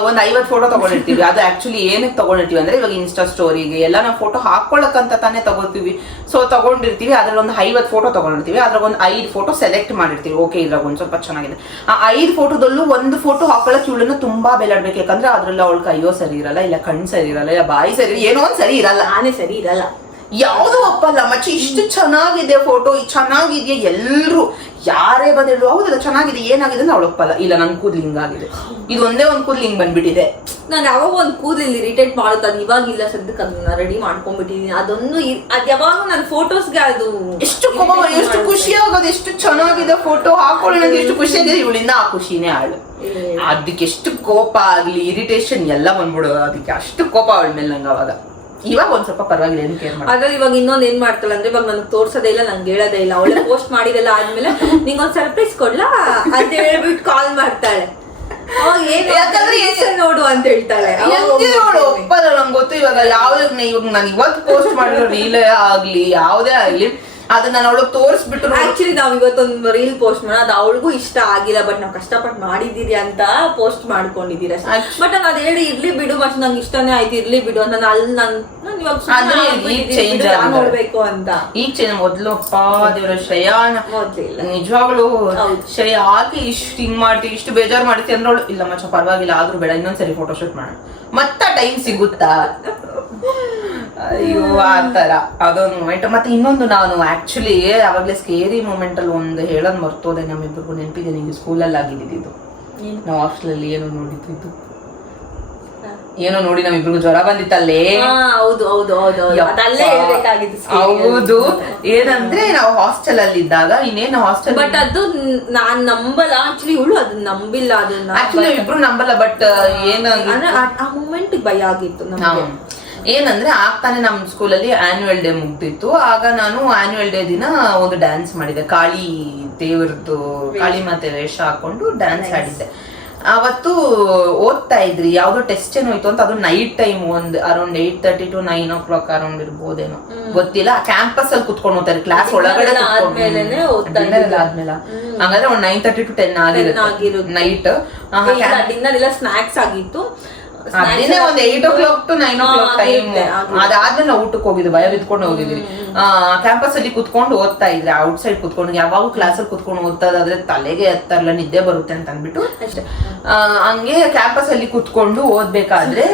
ಒಂದ್ 50 ಫೋಟೋ ತಗೊಂಡಿರ್ತೀವಿ. ಅದು ಆಕ್ಚುಲಿ ಏನಕ್ಕೆ ತಗೊಂಡಿರ್ತೀವಿ ಅಂದ್ರೆ, ಇವಾಗ ಇನ್ಸ್ಟಾ ಸ್ಟೋರಿಗೆ ಎಲ್ಲ ನಾವು ಫೋಟೋ ಹಾಕೊಳಕಂತ ತಾನೇ ತಗೋತೀವಿ. ಸೊ ತಗೊಂಡಿರ್ತೀವಿ, ಅದ್ರಲ್ಲಿ ಒಂದು 50 ಫೋಟೋ ತಗೊಂಡಿರ್ತೀವಿ, ಅದ್ರಾಗ ಒಂದು 5 ಫೋಟೋ ಸೆಲೆಕ್ಟ್ ಮಾಡಿರ್ತೀವಿ. ಓಕೆ, ಇದ್ರಾಗ ಒಂದ್ ಸ್ವಲ್ಪ ಚೆನ್ನಾಗಿದೆ. ಆ 5 ಫೋಟೋದಲ್ಲೂ ಒಂದು ಫೋಟೋ ಹಾಕೊಳಕ್ ಇವಳನ್ನ ತುಂಬಾ ಬೆಲಾಡ್ಬೇಕು. ಯಾಕಂದ್ರೆ ಅದ್ರಲ್ಲಿ ಅವಳ ಕೈಯೋ ಸರಿ ಇರಲ್ಲ, ಇಲ್ಲ ಕಣ್ ಸರಿ ಇರಲ್ಲ, ಇಲ್ಲ ಬಾಯಿ ಸರಿ, ಏನೋ ಒಂದ್ ಸರಿ ಇರಲ್ಲ, ನಾನೇ ಸರಿ ಇರಲ್ಲ, ಯಾವ್ದು ಒಪ್ಪಲ್ಲ. ಮಚ್ಚಿ ಇಷ್ಟು ಚೆನ್ನಾಗಿದೆ ಫೋಟೋ, ಚೆನ್ನಾಗಿದೆಯಾ, ಎಲ್ರು ಯಾರೇ ಬಂದಿದ್ರು ಹೌದಲ್ಲ ಚೆನ್ನಾಗಿದೆ, ಏನಾಗಿದೆ ಅಂದ್ರೆ ಅವಳು ಒಪ್ಪಲ್ಲ. ಇಲ್ಲ ನನ್ ಕೂದ್ಲು ಹಿಂಗಾಗಿದೆ, ಇದು ಒಂದೇ ಒಂದ್ ಕೂದ್ಲು ಹಿಂಗ್ ಬಂದ್ಬಿಟ್ಟಿದೆ. ನಾನು ಯಾವಾಗ ಒಂದ್ ಕೂದಲು ಇರಿಟೇಟ್ ಮಾಡುತ್ತೆ, ಅದು ಇವಾಗ ಇಲ್ಲ, ಸದ್ಯಕ್ಕೆ ಅದನ್ನ ರೆಡಿ ಮಾಡ್ಕೊಂಡ್ಬಿಟ್ಟಿದೀನಿ. ಅದೊಂದು ಅದ್ ಯಾವಾಗ ನನ್ನ ಫೋಟೋಸ್ಗೆ ಅದು ಎಷ್ಟು ಕೋಪ, ಎಷ್ಟು ಖುಷಿ ಆಗೋದು, ಎಷ್ಟು ಚೆನ್ನಾಗಿದೆ ಫೋಟೋ ಹಾಕೊಳ್ಳೋಣ, ಎಷ್ಟು ಖುಷಿ ಆಗಿದೆ. ಇವಳಿಂದ ಆ ಖುಷಿನೇ ಆಳು. ಅದಕ್ಕೆ ಎಷ್ಟು ಕೋಪ ಆಗ್ಲಿ, ಇರಿಟೇಷನ್ ಎಲ್ಲ ಬಂದ್ಬಿಡೋದು, ಅದಕ್ಕೆ ಅಷ್ಟು ಕೋಪ ಅವಳ ಮೇಲೆ ನಂಗೆ. ಅವಾಗ ಇವಾಗ ಒಂದ್ ಸ್ವಲ್ಪ ಪರವಾಗಿಲ್ಲ, ಏನು ಕೇರ್ ಮಾಡಿ. ಅದ್ರಲ್ಲಿ ಇವಾಗ ಇನ್ನೊಂದ್ ಏನ್ ಮಾಡ್ತಾಳೆ ಅಂದ್ರೆ, ಇವಾಗ ನನಗೆ ತೋರ್ಸೋದೇ ಇಲ್ಲ, ನಂಗೆ ಹೇಳೋದೇ ಇಲ್ಲ. ಅವಳೆ ಪೋಸ್ಟ್ ಮಾಡಿದೆಲ್ಲ ಆದ್ಮೇಲೆ ನಿಂಗೊಂದ್ ಸರ್ಪ್ರೈಸ್ ಕೊಡ್ಲಾ ಅಂತ ಹೇಳ್ಬಿಟ್ಟು ಕಾಲ್ ಮಾಡ್ತಾಳೆ. ಅವಾಗ ಏನ್ ನೋಡು ಅಂತ ಹೇಳ್ತಾಳೆ. ಒಪ್ಪಲ್ಲ, ನಂಗೆ ಗೊತ್ತು. ಇವಾಗ ಯಾವ್ದಕ್ಕೆ ಇವಾಗ ನಾನು ಇವತ್ತು ಪೋಸ್ಟ್ ಮಾಡಿರೋ ರೀಲೇ ಆಗ್ಲಿ, ಯಾವ್ದೇ ಆಗ್ಲಿ, ಅದನ್ನ ನಾನು ಅವಳು ತೋರಿಸ್ಬಿಟ್ಟು ಆಕ್ಚುಲಿ ನಾವ್ ಇವತ್ತೊಂದು ರೀಲ್ ಪೋಸ್ಟ್ ಮಾಡೋಣ, ಅದು ಅವಳಿಗೂ ಇಷ್ಟ ಆಗಿಲ್ಲ, ಬಟ್ ನಾವ್ ಕಷ್ಟಪಟ್ಟು ಮಾಡಿದೀರಿ ಅಂತ ಪೋಸ್ಟ್ ಮಾಡ್ಕೊಂಡಿದೀರ. ಬಟ್ ನಾನು ಅದ್ ಹೇಳಿ ಇರ್ಲಿ ಬಿಡು, ಮತ್ತೆ ನಂಗೆ ಇಷ್ಟನೇ ಆಯ್ತು ಇರ್ಲಿ ಬಿಡು ಅಂತ ನಾನು ಇವಾಗ ನೋಡ್ಬೇಕು ಅಂತ. ಈಗ ಮೊದ್ಲು ಅಪ್ಪ ದೇವ್ರ ಶ್ರೇಯಾನ ನಿಜವಾಗ್ಲು ಶ್ರೇಯ ಆಗಿ ಇಷ್ಟು ಹಿಂಗ್ ಮಾಡ್ತೀವಿ ಇಷ್ಟು ಬೇಜಾರು ಮಾಡ್ತೀವಿ ಅಂದ್ರವಳು ಇಲ್ಲ ಮಚ್ಚ ಪರವಾಗಿಲ್ಲ ಆದ್ರೂ ಬೇಡ ಇನ್ನೊಂದ್ಸರಿ ಫೋಟೋಶೂಟ್ ಮಾಡೋಣ ಮತ್ತ ಟೈಮ್ ಸಿಗುತ್ತಾ. ಅಯ್ಯೋ ಆತರ ಅದೊಂದು ಮೂಮೆಂಟ್. ಮತ್ತೆ ಇನ್ನೊಂದು ನಾನು ಆಕ್ಚುಲಿ ಅವಾಗ್ಲೇ ಸ್ಕೇರಿ ಮೂಮೆಂಟ್ ಅಲ್ಲಿ ಒಂದು ಹೇಳೋದ್ ಮರ್ತೋದೆ, ನಮ್ಮಿಬ್ಬರಿಗೂ ನೆನಪಿದೆ ನಿಮ್ಗೆ ಸ್ಕೂಲಲ್ಲಿ ಆಗಿದ್ದು. ನಾವು ಹಾಸ್ಟೆಲಲ್ಲಿ ಏನೋ ನೋಡಿದ್ದು ಏನೋ ನೋಡಿ ನಮ್ಮಿಬ್ರಿಗೂ ಜ್ವರ ಬಂದಿತ್ತಲ್ಲೇ. ಹೌದು ಹೌದು ಹೌದು ಹೌದು. ಏನಂದ್ರೆ ನಾವು ಹಾಸ್ಟೆಲ್ ಅಲ್ಲಿ ಇದ್ದಾಗ ಇನ್ನೇನು ಹಾಸ್ಟೆಲ್, ಬಟ್ ಅದು ನಾನ್ ನಂಬಲ್ಲ ಆಕ್ಚುಲಿ, ಇವಳು ಅದನ್ನ ನಂಬಿಲ್ಲ, ಅದನ್ನ ಆಕ್ಚುಲಿ ಇಬ್ರು ನಂಬಲ್ಲ. ಬಟ್ ಆ ಮೂಮೆಂಟ್ ಭಯ ಆಗಿತ್ತು ನಮ್ಗೆ. ಏನಂದ್ರೆ ಆಗ್ತಾನೆ ನಮ್ ಸ್ಕೂಲಲ್ಲಿ ಆನ್ಯುವಲ್ ಡೇ ಮುಗ್ದಿತ್ತು. ಆಗ ನಾನು ಆನ್ಯುವಲ್ ಡೇ ದಿನ ಒಂದು ಡ್ಯಾನ್ಸ್ ಮಾಡಿದೆ, ಕಾಳಿ ದೇವ್ರದ್ದು ಕಾಳಿ ಮಾತೆ ವೇಷ ಹಾಕೊಂಡು ಡ್ಯಾನ್ಸ್ ಆಡಿದ್ದೆ. ಅವತ್ತು ಓದ್ತಾ ಇದ್ರಿ, ಯಾವ್ದೋ ಟೆಸ್ಟ್ ಏನೋ ಇತ್ತು ಅಂತ, ಅದು ನೈಟ್ ಟೈಮ್ ಒಂದು ಅರೌಂಡ್ 8:30 to 9 o'clock ಅರೌಂಡ್ ಇರ್ಬೋದೇನೋ ಗೊತ್ತಿಲ್ಲ. ಕ್ಯಾಂಪಸ್ ಅಲ್ಲಿ ಕುತ್ಕೊಂಡು ಓದ್ತಾರೆ, ಕ್ಲಾಸ್ ಒಳಗಡೆ ಆದ್ಮೇಲೆ ಹಂಗಾದ್ರೆ ಒಂದ್ 9:30 to 10 ಆಗಿರುತ್ತೆ ನೈಟ್. ಡಿನ್ನರ್ ಎಲ್ಲ ಸ್ನಾಕ್ಸ್ ಆಗಿತ್ತು, ಅದೇನೆ ಒಂದ್ 8 o'clock to 9 o'clock ಟೈಮ್. ಅದಾದ್ಮೇಲೆ ನಾವು ಊಟಕ್ಕೆ ಹೋಗಿದ್ವಿ, ಭಯ ಬಿದ್ಕೊಂಡು ಹೋಗಿದ್ವಿ. ಕ್ಯಾಂಪಸ್ ಅಲ್ಲಿ ಕುತ್ಕೊಂಡು ಓದ್ತಾ ಇದ್ರೆ, ಔಟ್ ಸೈಡ್ ಕುತ್ಕೊಂಡು, ಯಾವಾಗ ಕ್ಲಾಸ್ ಅಲ್ಲಿ ಕುತ್ಕೊಂಡು ಓದ್ತಾದ್ರೆ ತಲೆಗೆ ಎತ್ತರಲ್ಲ ನಿದ್ದೆ ಬರುತ್ತೆ ಅಂತ ಅಂದ್ಬಿಟ್ಟು ಅಷ್ಟೇ. ಹಂಗೆ ಕ್ಯಾಂಪಸ್ ಅಲ್ಲಿ ಕುತ್ಕೊಂಡು ಓದ್ಬೇಕಾದ್ರೆ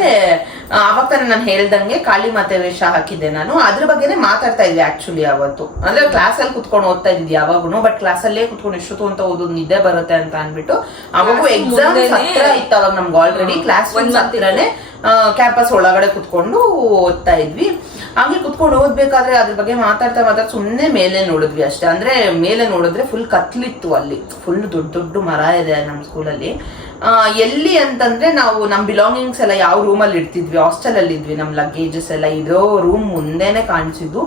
ಅವಾಗ ತಾನೆ ನಾನು ಹೇಳ್ದಂಗೆ ಕಾಳಿ ಮಾತೆ ವೇಷ ಹಾಕಿದ್ದೆ ನಾನು. ಅದ್ರ ಬಗ್ಗೆನೆ ಮಾತಾಡ್ತಾ ಇದ್ವಿ ಆಕ್ಚುಲಿ ಅವತ್ತು. ಅಂದ್ರೆ ಕ್ಲಾಸ್ ಅಲ್ಲಿ ಕುತ್ಕೊಂಡು ಓದ್ತಾ ಇದ್ವಿ ಯಾವಾಗೂ, ಬಟ್ ಕ್ಲಾಸ್ ಅಲ್ಲೇ ಕುತ್ಕೊಂಡು ಎಷ್ಟೊತ್ತು ಅಂತ ಓದೋದು ನಿದ್ದೆ ಬರುತ್ತೆ ಅಂತ ಅನ್ಬಿಟ್ಟು ಅವಾಗೂ ಎಕ್ಸಾಮ್ ಹತ್ರ ಇತ್ತು. ಅವಾಗ ನಮ್ಗೆ ಆಲ್ರೆಡಿ ಕ್ಲಾಸ್ ಹತ್ರನೇ ಕ್ಯಾಂಪಸ್ ಒಳಗಡೆ ಕುತ್ಕೊಂಡು ಓದ್ತಾ ಇದ್ವಿ. ಹಂಗೆ ಕುತ್ಕೊಂಡು ಓದ್ಬೇಕಾದ್ರೆ ಅದ್ರ ಬಗ್ಗೆ ಮಾತಾಡ್ತಾ ಸುಮ್ನೆ ಮೇಲೆ ನೋಡಿದ್ವಿ ಅಷ್ಟೇ. ಅಂದ್ರೆ ಮೇಲೆ ನೋಡಿದ್ರೆ ಫುಲ್ ಕತ್ಲಿತ್ತು, ಅಲ್ಲಿ ಫುಲ್ ದೊಡ್ಡ ದೊಡ್ಡ ಮರ ಇದೆ ನಮ್ ಸ್ಕೂಲಲ್ಲಿ. ಎಲ್ಲಿ ಅಂತಂದ್ರೆ ನಾವು ನಮ್ ಬಿಲಾಂಗಿಂಗ್ಸ್ ಎಲ್ಲ ಯಾವ ರೂಮಲ್ಲಿ ಇಡ್ತಿದ್ವಿ, ಹಾಸ್ಟೆಲ್ ಅಲ್ಲಿ ಇದ್ವಿ, ನಮ್ ಲಗೇಜಸ್ ಎಲ್ಲ ಇರೋ ರೂಮ್ ಮುಂದೆನೆ ಕಾಣಿಸಿದ್ದು.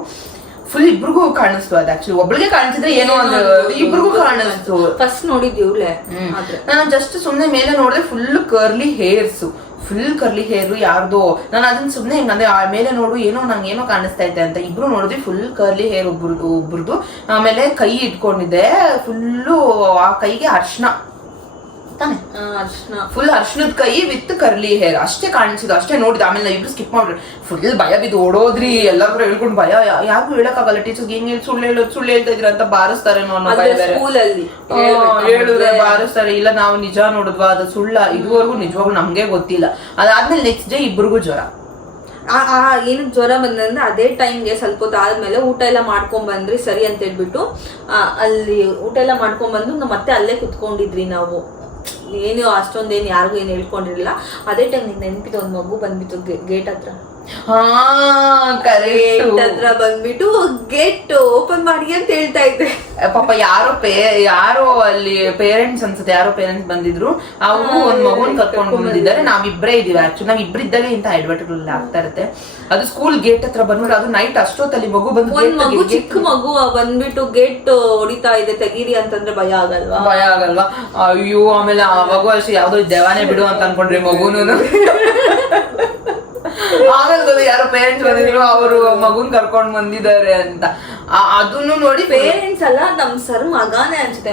ಫುಲ್ ಇಬ್ರಿಗೂ ಕಾಣಿಸ್ತು. ಅದು ಆಕ್ಚುಲಿ ಒಬ್ಳಿಗೆ ಕಾಣಿಸಿದ್ರೆ ಏನೋ ಅಂದ್ರೆ ಇಬ್ರಿಗೂ ಕಾಣಿಸ್ತು. ಫಸ್ಟ್ ನೋಡಿದ್ವಿ. ನಾನು ಜಸ್ಟ್ ಸುಮ್ನೆ ಮೇಲೆ ನೋಡಿದ್ರೆ full curly hairs, full curly hair ಯಾರ್ದೋ. ನಾನು ಅದನ್ನ ಸುಮ್ನೆ ಹಿಂಗಂದ್ರೆ ಮೇಲೆ ನೋಡು ಏನೋ ನಂಗೆ ಏನೋ ಕಾಣಿಸ್ತಾ ಇದೆ ಅಂತ. ಇಬ್ರು ನೋಡಿದ್ವಿ ಫುಲ್ ಕರ್ಲಿ ಹೇರ್ ಒಬ್ರದ್ದು. ಆಮೇಲೆ ಕೈ ಇಟ್ಕೊಂಡಿದ್ದೆ, ಫುಲ್ಲು ಆ ಕೈಗೆ ಅರ್ಶನ ತಾನೆ, ಫುಲ್ ಅರ್ಶನದ ಕೈ ವಿತ್ ಕರ್ಲಿ ಹೇರ್ ಅಷ್ಟೇ ಕಾಣಿಸಿದ್ದು, ಅಷ್ಟೇ ನೋಡಿದ್. ಆಮೇಲೆ ನಾವು ಇಬ್ರು ಸ್ಕಿಪ್ ಮಾಡ್ರಿ, ಫುಲ್ ಭಯ ಬಿದ್ದು ಓಡೋದ್ರಿ. ಎಲ್ಲಾದ್ರೂ ಹೇಳ್ಕೊಂಡು ಭಯ, ಯಾರಿಗೂ ಹೇಳಕ್ಕಾಗಲ್ಲ, ಟೀಚರ್ಸ್ ಹೆಂಗ್ ಸುಳ್ಳು ಹೇಳ್ತಾ ಇದ್ರ ಅಂತ ಬಾರಿಸ್ತಾರೇನೋ ಅನ್ನೋ ಭಯ ಬೇರೆ. ಹೇಳಿದ್ರೆ ಬಾರಿಸ್ತಾರೆ, ಇಲ್ಲ ನಾವು ನಿಜ ನೋಡಿದ್ವಾ ಅದು ಸುಳ್ಳ, ಇದುವರೆಗೂ ನಿಜವಾಗ್ಲೂ ನಮ್ಗೆ ಗೊತ್ತಿಲ್ಲ. ಅದಾದ್ಮೇಲೆ ನೆಕ್ಸ್ಟ್ ಡೇ ಇಬ್ರಿಗೂ ಜ್ವರ. ಏನು ಜ್ವರ ಬಂದ್ರೆ ಅದೇ ಟೈಮ್ಗೆ ಸ್ವಲ್ಪ ಹೊತ್ತು ಆದ್ಮೇಲೆ ಊಟ ಎಲ್ಲ ಮಾಡ್ಕೊಂಡ್ ಬಂದ್ರಿ ಸರಿ ಅಂತ ಹೇಳ್ಬಿಟ್ಟು ಅಲ್ಲಿ ಊಟ ಎಲ್ಲ ಮಾಡ್ಕೊಂಡ್ ಬಂದು ಮತ್ತೆ ಅಲ್ಲೇ ಕುತ್ಕೊಂಡಿದ್ರಿ ನಾವು. ಏನು ಅಷ್ಟೊಂದೇನು ಯಾರಿಗೂ ಏನು ಹೇಳ್ಕೊಂಡಿರ್ಲಿಲ್ಲ. ಅದೇ ಟೈಮ್ ನಿಂಗೆ ನೆನಪಿದ ಒಂದು ಮಗು ಬಂದ್ಬಿಟ್ಟು ಗೇಟ್ ಹತ್ರ, ಗೇಟ್ ಹತ್ರ ಬಂದ್ಬಿಟ್ಟು ಗೇಟ್ ಓಪನ್ ಮಾಡಿ ಅಂತ ಹೇಳ್ತಾ ಇದ್ದೆ. ಪಾಪ ಯಾರೋ ಅಲ್ಲಿ ಪೇರೆಂಟ್ಸ್ ಅನ್ಸುತ್ತೆ, ಯಾರೋ ಪೇರೆಂಟ್ಸ್ ಬಂದಿದ್ರು, ಅವರು ಒಂದ್ ಮಗುನ್ ಕರ್ಕೊಂಡು ಬಂದಿದ್ದಾರೆ. ನಾವಿಬ್ರೇ ಇದೀವಿ. ಆಕ್ಚುಲಿ ನಾವಿಬ್ರಿದ್ದಾಗ ಇಂತ ಅಡ್ವರ್ಟೈಸ್ಮೆಂಟ್ ಆಗ್ತಾ ಇರುತ್ತೆ. ಅದು ಸ್ಕೂಲ್ ಗೇಟ್ ಹತ್ರ ಬಂದ್ಬಿಟ್ಟು, ಅದು ನೈಟ್ ಅಷ್ಟೊತ್ತಲ್ಲಿ ಮಗು ಬಂದು ಚಿಕ್ಕ ಮಗು ಬಂದ್ಬಿಟ್ಟು ಗೇಟ್ ಹೊಡಿತಾ ಇದೆ, ತೆಗೀರಿ ಅಂತಂದ್ರೆ ಭಯ ಆಗಲ್ವಾ? ಅಯ್ಯೋ, ಆಮೇಲೆ ಮಗು ಅಷ್ಟೇ ಯಾವ್ದೋ ದೇವಾನೇ ಬಿಡು ಅಂತ ಅನ್ಕೊಂಡ್ರಿ ಮಗುನು. ಆಮೇಲೆ ಯಾರೋ ಪೇರೆಂಟ್ಸ್ ಬಂದಿದ್ರು, ಅವರು ಮಗುನ್ ಕರ್ಕೊಂಡ್ ಬಂದಿದ್ದಾರೆ ಅಂತ. ಅದನ್ನು ನೋಡಿ ಪೇರೆಂಟ್ಸ್ ಅಲ್ಲ, ನಮ್ ಸರ್ ಮಗಾನೇ ಅನ್ಸುತ್ತೆ,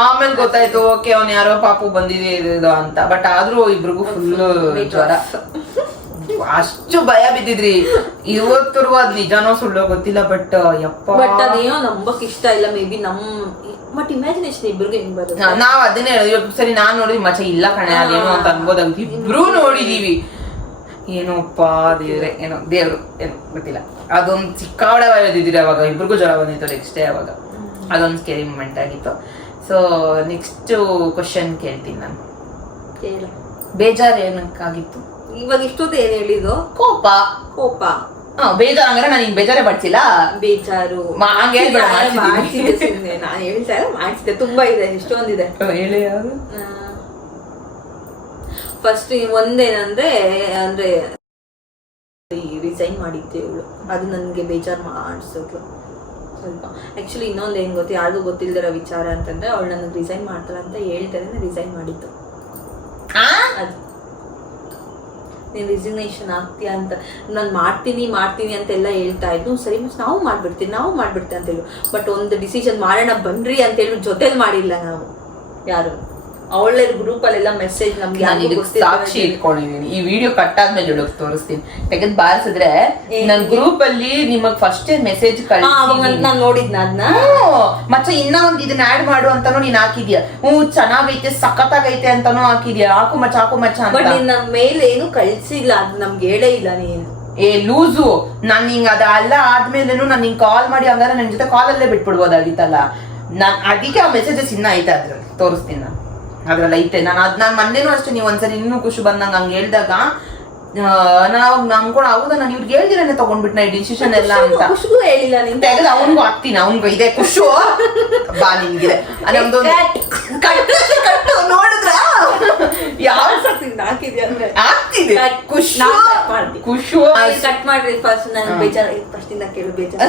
ಆಮೇಲೆ ಗೊತ್ತಾಯ್ತು ಓಕೆ ಅವ್ನ್ ಯಾರೋ ಪಾಪು ಬಂದಿದೆ ಇದು ಅಂತ. ಬಟ್ ಆದ್ರೂ ಇಬ್ರಿಗೂ ಫುಲ್ ಜ್ವರ, ಅಷ್ಟು ಭಯ ಬಿದ್ದಿದ್ರಿ. ಇವತ್ತರೂ ಅದ್ ನಿಜಾನೋ ಸುಳ್ಳೋ ಗೊತ್ತಿಲ್ಲ. ಬಟ್ ಬಟ್ ಅದೇನೋ ನಂಬಕ್ ಇಷ್ಟ ಇಲ್ಲ. ಮೇ ಬಿ ಬಟ್ ಇಮ್ಯಾಜಿನೇಷನ್ ಇಬ್ರಿಗೂ ಹೆಂಗ್ ಬರುತ್ತೆ. ನಾವ್ ಅದನ್ನೇ ಸರಿ, ನಾನ್ ನೋಡಿದ್ವಿ ಮಚ್ಚ ಇಲ್ಲ ಕಣೆ ಅದೇನೋ ಅಂತ ಅನ್ಬೋದಾಗುತ್ತೆ. ಇಬ್ರು ನೋಡಿದೀವಿ. ಏನೋಪ್ಪ ದೇವ್ರೆ, ಏನೋ ದೇವ್ರು ಏನೋ ಗೊತ್ತಿಲ್ಲ. ಅದೊಂದು ಸಿಕ್ಕಾವಡೆ ಬಂದಿದ್ದೀರಿ ಅವಾಗ, ಇಬ್ರಿಗೂ ಜ್ವರ ಬಂದಿತ್ತು ನೆಕ್ಸ್ಟ್ ಡೇ. ಅವಾಗ ಅದೊಂದು ಸ್ಕೇರಿ ಮೂಮೆಂಟ್ ಆಗಿತ್ತು. ಸೊ ನೆಕ್ಸ್ಟ್ ಕ್ವಶನ್ ಕೇಳ್ತೀನಿ ನಾನು. ಬೇಜಾರು ಏನಕ್ಕಾಗಿತ್ತು ಇವಾಗ ಇಷ್ಟೊತ್ತು ಏನ್ ಹೇಳಿದ್ದು? ಕೋಪ. ಬೇಜಾರು ಹಂಗಾರೆ ನಾನು ಬೇಜಾರೇ ಪಡ್ಸಿಲ್ಲ. ಬೇಜಾರು ಮಾಡ್ಸಿದ್ದೆ, ನಾನು ಹೇಳ್ತಾ ಇಲ್ಲ, ಮಾಡ್ಸಿದ್ದೆ. ತುಂಬಾ ಇದೆ, ಎಷ್ಟೊಂದಿದೆ. ಹೇಳಿ ಯಾರು? ಫಸ್ಟ್ ಒಂದೇನಂದ್ರೆ ಅಂದ್ರೆ ರಿಸೈನ್ ಮಾಡಿದ್ದೆ ಇವಳು, ಅದು ನನ್ಗೆ ಬೇಜಾರು ಮಾಡಿಸಿದ್ಲು ಸ್ವಲ್ಪ. ಆಕ್ಚುಲಿ ಇನ್ನೊಂದು ಏನ್ ಗೊತ್ತಿ, ಯಾರಿಗೂ ಗೊತ್ತಿಲ್ದಿರೋ ವಿಚಾರ ಅಂತಂದ್ರೆ, ಅವಳು ನನಗೆ ರಿಸೈನ್ ಮಾಡ್ತಾಳೆ ಅಂತ ಹೇಳ್ತಾನೆ ರಿಸೈನ್ ಮಾಡಿದ್ದು. ಅದು ನೀನು ರಿಸಿಗ್ನೇಷನ್ ಆಗ್ತೀಯಾ ಅಂತ, ನಾನು ಮಾಡ್ತೀನಿ ಅಂತೆಲ್ಲ ಹೇಳ್ತಾ ಇದ್ದು. ಸರಿ ಮಿಸ್ ನಾವು ಮಾಡ್ಬಿಡ್ತೀವಿ ಅಂತ ಹೇಳಿ, ಬಟ್ ಒಂದು ಡಿಸಿಷನ್ ಮಾಡೋಣ ಬನ್ರಿ ಅಂತ ಹೇಳಿ ಜೊತೆಲಿ ಮಾಡಿಲ್ಲ ನಾವು ಯಾರು. ಅವಳ ಗ್ರೂಪ್ ಅಲ್ಲೆಲ್ಲ ಮೆಸೇಜ್ ನಮ್ಗೆ ಸಾಕ್ಷಿ ಇಟ್ಕೊಂಡಿದೀನಿ. ಈ ವಿಡಿಯೋ ಕಟ್ ಆದ್ಮೇಲೆ ಹೇಳಕ್ ತೋರಿಸ್ತೀನಿ. ತೆಗೆದ್ ಬಾರಿಸಿದ್ರೆ ನನ್ ಗ್ರೂಪ್ ಅಲ್ಲಿ ನಿಮಗ್ ಫಸ್ಟ್ ಮೆಸೇಜ್ ನಾನು ನೋಡಿದ್ನ ಅದನ್ನ. ಮತ್ತೆ ಇನ್ನ ಒಂದ್ ಇದನ್ನ ಆಡ್ ಮಾಡು ಅಂತಾನು ನೀನ್ ಹಾಕಿದ್ಯಾ. ಚೆನ್ನಾಗೈತೆ ಸಖತ್ತಾಗೈತೆ ಅಂತಾನು ಹಾಕಿದ್ಯಾ. ಹಾಕು ಮಚ್ಚ ಅಂತ. ಬಟ್ ನಿನ್ನ ಮೇಲೆ ಏನು ಕಳ್ಸಿಲ್ಲ, ಅದು ನಮ್ಗೆ ಹೇಳೇ ಇಲ್ಲ ನೀನು. ಲೂಸು. ನಾನ್ ನಿಂಗ್ ಅದೆಲ್ಲ ಆದ್ಮೇಲೆನು ನಾನ್ ನಿಂಗ್ ಕಾಲ್ ಮಾಡಿ ಹಂಗಾರೆ ನನ್ ಜೊತೆ ಕಾಲ್ ಅಲ್ಲೇ ಬಿಟ್ಬಿಡ್ಬೋದಾಗಿತ್ತಲ್ಲ. ನಾನ್ ಅದಕ್ಕೆ ಆ ಮೆಸೇಜಸ್ ಇನ್ನ ಐತೆ ಅದ್ರಲ್ಲಿ ತೋರಿಸ್ತೀನಿ ನಾನು. ಅದ್ರಲ್ಲಿ ಐತೆ. ನಾನ್ ಮೊನ್ನೆನೂ ಅಷ್ಟೇ, ನೀವು ಒಂದ್ಸರಿ ಇನ್ನೂ ಖುಷಿ ಬಂದಂಗ ಹಂಗ ಹೇಳ್ದಾಗ ನಾವು ಅನ್ಕೊಂಡು ಹೌದಾ ನಾನು ಇವ್ರಿಗೆ ಹೇಳ್ದಿರನೆ ತಗೊಂಡ್ಬಿಟ್ನ ಈ ಡಿಸಿಷನ್ ಎಲ್ಲ ಅಂತ. ಖುಷಿಗೂ ಹೇಳಿಲ್ಲ ನೀನ್. ತೆಗೆದು ಅವನ್ಗೂ ಹಾಕ್ತೀನಿ. ಅವನ್ಗೂ ಇದೆ ಖುಷು ಬಾ ನಿನ್ಗಿದೆ ಅದೊಂದು ಕಟ್ಟು ನೋಡಿದ್ರ ಯಾವ ಹಾಕಿದ್ಯಾ ಅಂದ್ರೆ ಆಗ್ತಿದೆ ಖುಷು ಕಟ್ ಮಾಡ್ರಿ ಫಸ್ಟ್. ನಾನು ಬೇಜಾರ ಫಸ್ಟ್ ಇಂದ ಕೇಳು ಬೇಜಾರ.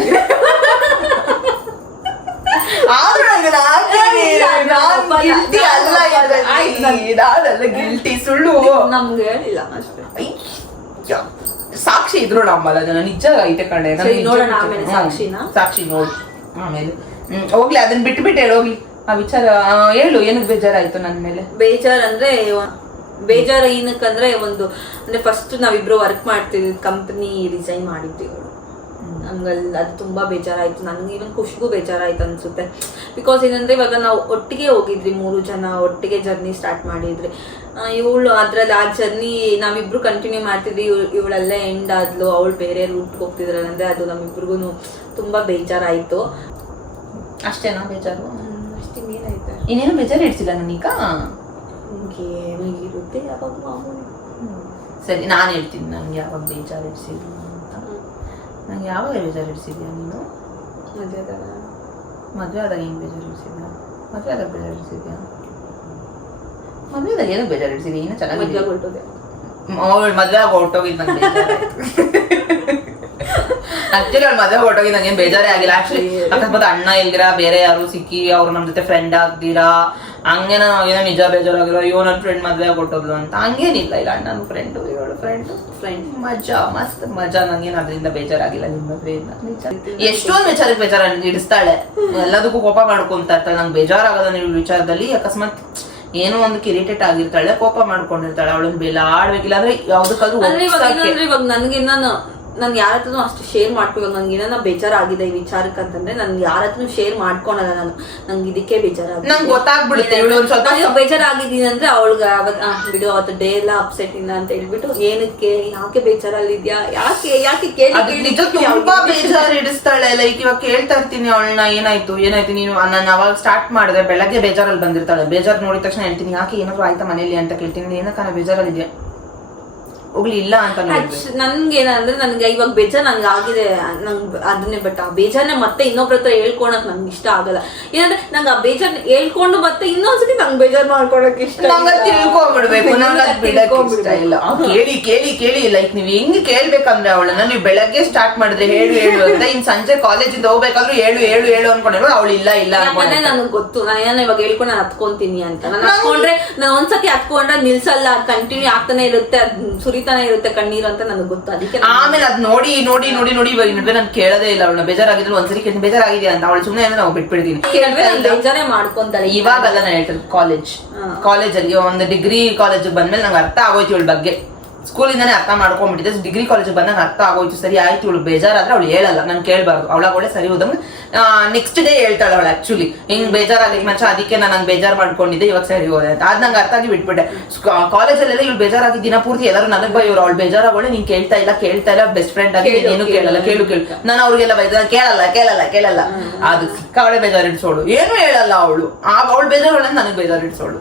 ಗಿಲ್ಟಿ ಸುಳ್ಳು ನಮ್ಗೆ ಹೇಳಿಲ್ಲ ಅಷ್ಟೇ. ಸಾಕ್ಷಿ ಇದ್ರು ನಮ್ಮಲ್ಲ ಜನ ನಿಜ ಐತೆ ಕಡೆ. ನೋಡೋಣ ಆಮೇಲೆ ಸಾಕ್ಷಿ ನೋಡಿ ಆಮೇಲೆ ಹೋಗ್ಲಿ ಅದನ್ನ ಬಿಟ್ಟು ಹೇಳೋಗ್ಲಿ ಆ ವಿಚಾರ. ಹೇಳು ಏನಕ್ಕೆ ಬೇಜಾರಾಯ್ತು ನನ್ ಮೇಲೆ? ಬೇಜಾರ ಏನಕ್ಕಂದ್ರೆ ಒಂದು ಅಂದ್ರೆ ಫಸ್ಟ್ ನಾವಿಬ್ರು ವರ್ಕ್ ಮಾಡ್ತಿದ್ವಿ, ಕಂಪನಿ ರಿಸೈನ್ ಮಾಡಿದ್ವಿ. ನಮ್ಗಲ್ಲಿ ಅದು ತುಂಬಾ ಬೇಜಾರಾಯ್ತು. ನನ್ಗೆ ಇವನ್ ಖುಷಿಗೂ ಬೇಜಾರಾಯ್ತು ಅನ್ಸುತ್ತೆ. ಬಿಕಾಸ್ ಏನಂದ್ರೆ ಇವಾಗ ನಾವು ಒಟ್ಟಿಗೆ ಹೋಗಿದ್ರಿ, 3 ಜನ ಒಟ್ಟಿಗೆ ಜರ್ನಿ ಸ್ಟಾರ್ಟ್ ಮಾಡಿದ್ರಿ. ಇವಳು ಅದ್ರಲ್ಲಿ ಆ ಜರ್ನಿ ನಾವಿಬ್ರು ಕಂಟಿನ್ಯೂ ಮಾಡ್ತಿದ್ವಿ. ಇವಳೆಲ್ಲ ಎಂಡ್ ಆದ್ಲು, ಅವಳು ಬೇರೆ ರೂಟ್ ಹೋಗ್ತಿದ್ರಂದ್ರೆ ಅದು ನಮ್ಮಿಬ್ರಿಗೂ ತುಂಬಾ ಬೇಜಾರಾಯ್ತು. ಅಷ್ಟೇನಾ ಬೇಜಾರು? ಅಷ್ಟೇ ಏನಾಯ್ತು, ಇನ್ನೇನು ಬೇಜಾರು ಇಡ್ಸಿಲ್ಲ ನನೀಗ. ಇರುತ್ತೆ ಯಾವಾಗ ಮಾಮೂಲಿ. ಸರಿ ನಾನು ಹೇಳ್ತೀನಿ ನಂಗೆ ಯಾವಾಗ ಬೇಜಾರು ಇಡ್ಸಿಲ್ಲ ಅಂತ. ನಂಗೆ ಯಾವಾಗ ಬೇಜಾರು ಇಡ್ಸಿದ್ಯಾ ನೀನು? ಮದುವೆ ಆದಾಗ ಏನು ಬೇಜಾರು ಇಡ್ಸಿದ್ಯಾ? ಮದುವೆ ಆದಾಗ ಬೇಜಾರು ಇಡ್ಸಿದ್ಯಾ? ಮದುವೆದಾಗ ಏನೋ ಬೇಜಾರು ಇಡ್ಸಿದ್ಯಾ? ಏನೋ ಚೆನ್ನಾಗಿ ಅವಳು ಮದುವೆ ಆಗ ಹೊರಟೋಗಿದ್ದು ನಂಗೆ ಆಕ್ಚುಲಿ ಅವ್ಳು ಮದುವೆ ಹೊರಟೋಗಿ ನಂಗೇನು ಬೇಜಾರೇ ಆಗಿಲ್ಲ. ಆಕ್ಚುಲಿ ಅಕಸ್ಮಾತ್ ಅಣ್ಣ ಇಲ್ದಿರಾ ಬೇರೆ ಯಾರು ಸಿಕ್ಕಿ ಅವ್ರು ನಮ್ಮ ಜೊತೆ ಫ್ರೆಂಡ್ ಆಗ್ದಿರಾ ಹಂಗೇನ ಏನೋ ನಿಜ ಬೇಜಾರಾಗಿರೋ ಅಯ್ಯೋ ನನ್ನ ಫ್ರೆಂಡ್ ಮದುವೆ ಕೊಟ್ಟೋದ್ಲು ಅಂತ ಹಂಗೇನಿಲ್ಲ. ಇಲ್ಲ ಅಣ್ಣನ ಫ್ರೆಂಡು ಇವಳು ಫ್ರೆಂಡ್ ಮಜಾ ಮಸ್ತ್ ಮಜಾ. ನಂಗೇನು ಅದರಿಂದ ಬೇಜಾರಾಗಿಲ್ಲ ನಿಮ್ಮ ಮದುವೆಯಿಂದ. ಎಷ್ಟೊಂದು ವಿಚಾರಕ್ಕೆ ಬೇಜಾರ ಇಡಿಸ್ತಾಳೆ, ಎಲ್ಲದಕ್ಕೂ ಕೋಪ ಮಾಡ್ಕೊಂತ ಇರ್ತಾಳೆ. ನಂಗೆ ಬೇಜಾರಾಗದ ನೀವು ವಿಚಾರದಲ್ಲಿ ಅಕಸ್ಮಾತ್ ಏನೋ ಒಂದು ಇರಿಟೇಟ್ ಆಗಿರ್ತಾಳೆ, ಕೋಪ ಮಾಡ್ಕೊಂಡಿರ್ತಾಳೆ. ಅವಳನ್ನ ಬೇಲಾಡ್ಬೇಕಿಲ್ಲ ಅಂದ್ರೆ ಯಾವ್ದಕ್ಕಾದ್ರೂ ಇವಾಗ ನನಗೆ ನಾನು ಯಾರ ಹತ್ರನೂ ಅಷ್ಟು ಶೇರ್ ಮಾಡ್ಕೋಬೇಕು. ನನ್ಗೆ ಏನೋ ಬೇಜಾರಾಗಿದೆ ಈ ವಿಚಾರಕ್ಕೆ ಅಂತಂದ್ರೆ ನಾನು ಯಾರ ಹತ್ರನೂ ಶೇರ್ ಮಾಡ್ಕೊಳಲ್ಲ. ನಂಗೆ ಇದಕ್ಕೆ ಬೇಜಾರಾಗಿದೆ, ನಂಗೆ ಗೊತ್ತಾಗ್ಬಿಡುತ್ತೆ ಬೇಜಾರಾಗಿದ್ದೀನಿ ಅಂದ್ರೆ ಅವಳಿಗೆ ಬಿಡು ಅವತ್ತು ಡೇ ಎಲ್ಲ ಅಪ್ಸೆಟ್ ಇಲ್ಲ ಅಂತ ಹೇಳ್ಬಿಟ್ಟು ಏನಕ್ಕೆ ಯಾಕೆ ಬೇಜಾರಲ್ಲಿದ್ಯಾ ಯಾಕೆ ಕೇಳಿ ನಿಜ ತುಂಬಾ ಬೇಜಾರು ಇಡಿಸ್ತಾಳೆ. ಲೈಕ್ ಇವಾಗ ಕೇಳ್ತಾ ಇರ್ತೀನಿ ಅವಳನ್ನ ಏನಾಯ್ತು ನೀನು. ನಾನು ಅವಾಗ ಸ್ಟಾರ್ಟ್ ಮಾಡಿದ್ರೆ ಬೆಳಗ್ಗೆ ಬೇಜಾರಲ್ಲಿ ಬಂದಿರ್ತಾಳೆ. ಬೇಜಾರು ನೋಡಿದ ತಕ್ಷಣ ಹೇಳ್ತೀನಿ ಯಾಕೆ ಏನಾದ್ರು ಆಯ್ತಾ ಮನೇಲಿ ಅಂತ ಕೇಳ್ತೀನಿ. ಏನಕ್ಕ ಬೇಜಾರಲ್ಲಿದ್ಯಾ ಹೋಗ್ಲಿ ಇಲ್ಲ ಅಂತ. ನನ್ಗೇನಂದ್ರೆ ನನ್ಗೆ ಇವಾಗ ಬೇಜಾರ್ ನನ್ಗೆ ಆಗಿದೆ ನಂಗೆ ಅದನ್ನೇ. ಬಟ್ ಆ ಬೇಜಾರ್ನ ಮತ್ತೆ ಇನ್ನೊಬ್ರ ಹತ್ರ ಹೇಳ್ಕೊಳಕ್ ನಂಗೆ ಇಷ್ಟ ಆಗಲ್ಲ. ಏನಂದ್ರೆ ನಂಗೆ ಆ ಬೇಜಾರ್ ಹೇಳ್ಕೊಂಡು ಮತ್ತೆ ಇನ್ನೊಂದ್ಸತಿ ನಂಗೆ ಬೇಜಾರ್ ಮಾಡ್ಕೊಳಕ್ ಇಷ್ಟ. ತಿಳ್ಕೊಬಿಡ್ಬೇಕು ಇಲ್ಲ. ಕೇಳಿ ಲೈಕ್ ನೀವ್ ಹೆಂಗ್ ಕೇಳ್ಬೇಕಂದ್ರೆ ಅವಳನ್ನ ನೀವು ಬೆಳಗ್ಗೆ ಸ್ಟಾರ್ಟ್ ಮಾಡಿದ್ರೆ ಹೇಳು ಅಂತ ಇನ್ ಸಂಜೆ ಕಾಲೇಜಿಂದ ಹೋಗ್ಬೇಕಾದ್ರು ಹೇಳು ಅನ್ಕೊಂಡಿರೋ ಅವಳು ಇಲ್ಲ ಯಾಕಂದ್ರೆ ನನಗೆ ಗೊತ್ತು ನಾನು ಏನೋ ಇವಾಗ ಹೇಳ್ಕೊಂಡು ನಾನು ಹತ್ಕೊಂತೀನಿ ಅಂತ. ನಾನು ಹತ್ಕೊಂಡ್ರೆ ನಾನು ಒಂದ್ಸತಿ ಹತ್ಕೊಂಡ್ರೆ ನಿಲ್ಸಲ್ಲ, ಕಂಟಿನ್ಯೂ ಆಗ್ತಾನೆ ಇರುತ್ತೆ, ಸುರಿತಾನೆ ಇರುತ್ತೆ ಕಣ್ಣೀರು ಅಂತ ನನಗೆ ಗೊತ್ತು. ಅದಕ್ಕೆ ಆಮೇಲೆ ಅದ್ ನೋಡಿ ಇವಾಗ ನಡುವೆ ನಾನು ಕೇಳೋದೇ ಇಲ್ಲ. ಅವಳನ್ನ ಬೇಜಾರಾಗಿದ್ರು ಒಂದ್ಸರಿ ಬೇಜಾರಾಗಿದೆ ಅಂತ ಅವಳು ಸುಮ್ಮನೆ ನಾವು ಬಿಟ್ಬಿಡ್ತೀನಿ. ಬೇಜಾರೇ ಮಾಡ್ಕೊಂತಾಳೆ. ಇವಾಗಲ್ಲ ನಾನು ಹೇಳ್ತೀನಿ ಕಾಲೇಜಲ್ಲಿ ಒಂದು ಡಿಗ್ರಿ ಕಾಲೇಜ್ ಬಂದ್ಮೇಲೆ ನಂಗೆ ಅರ್ಥ ಆಗೋಯ್ತು ಇವಳ ಬಗ್ಗೆ. ಸ್ಕೂಲಿಂದಾನೇ ಅರ್ಥ ಮಾಡ್ಕೊಂಡ್ಬಿಟ್ಟಿದ್ದೆ. ಡಿಗ್ರಿ ಕಾಲೇಜ್ ಬಂದಾಗ ಅರ್ಥ ಆಗೋಯ್ತು. ಸರಿ ಆಯ್ತು ಇವಳು ಬೇಜಾರಾದ್ರೆ ಅವಳು ಹೇಳಲ್ಲ, ನಾನು ಕೇಳಬಾರ್ದು. ಅವಳಾಗೋಳೆ ಸರಿ ಹೋದಂಗ ನೆಕ್ಸ್ಟ್ ಡೇ ಹೇಳ್ತಾಳೆ ಅವಳು ಆಕ್ಚುಲಿ ಹಿಂಗ್ ಬೇಜಾರಾಗಿ ಮಚ್ಚ ಅದಕ್ಕೆ ನಾನು ಬೇಜಾರ್ ಮಾಡ್ಕೊಂಡಿದ್ದೆ ಇವಾಗ ಸರಿ ಹೋದೆ ಅಂತ. ಅದ್ ನಂಗೆ ಅರ್ಥ ಆಗಿ ಬಿಟ್ಬಿಟ್ಟೆ. ಕಾಲೇಜಲ್ಲೆಲ್ಲ ಇವಳು ಬೇಜಾರಾಗಿ ದಿನ ಪೂರ್ತಿ ಎಲ್ಲರೂ ನನಗ್ ಬೈ ಇವ್ರು ಅವಳು ಬೇಜಾರಾಗೋಳೆ ನೀನ್ ಕೇಳ್ತಾ ಇಲ್ಲ ಬೆಸ್ಟ್ ಫ್ರೆಂಡ್ ಆಗಿ ಏನು ಕೇಳಲ್ಲ ಕೇಳು ನಾನು ಅವ್ರಿಗೆಲ್ಲ ಬೇಜಾರ ಕೇಳಲ್ಲ ಅದು ಸಿಕ್ಕ ಅವಳೆ ಬೇಜಾರ್ ಇಡ್ಸೋಳು, ಏನು ಹೇಳಲ್ಲ ಅವಳು. ಅವಳು ಬೇಜಾರೋಳೆ ನನಗ್ ಬೇಜಾರ್ ಇಡ್ಸೋಳು.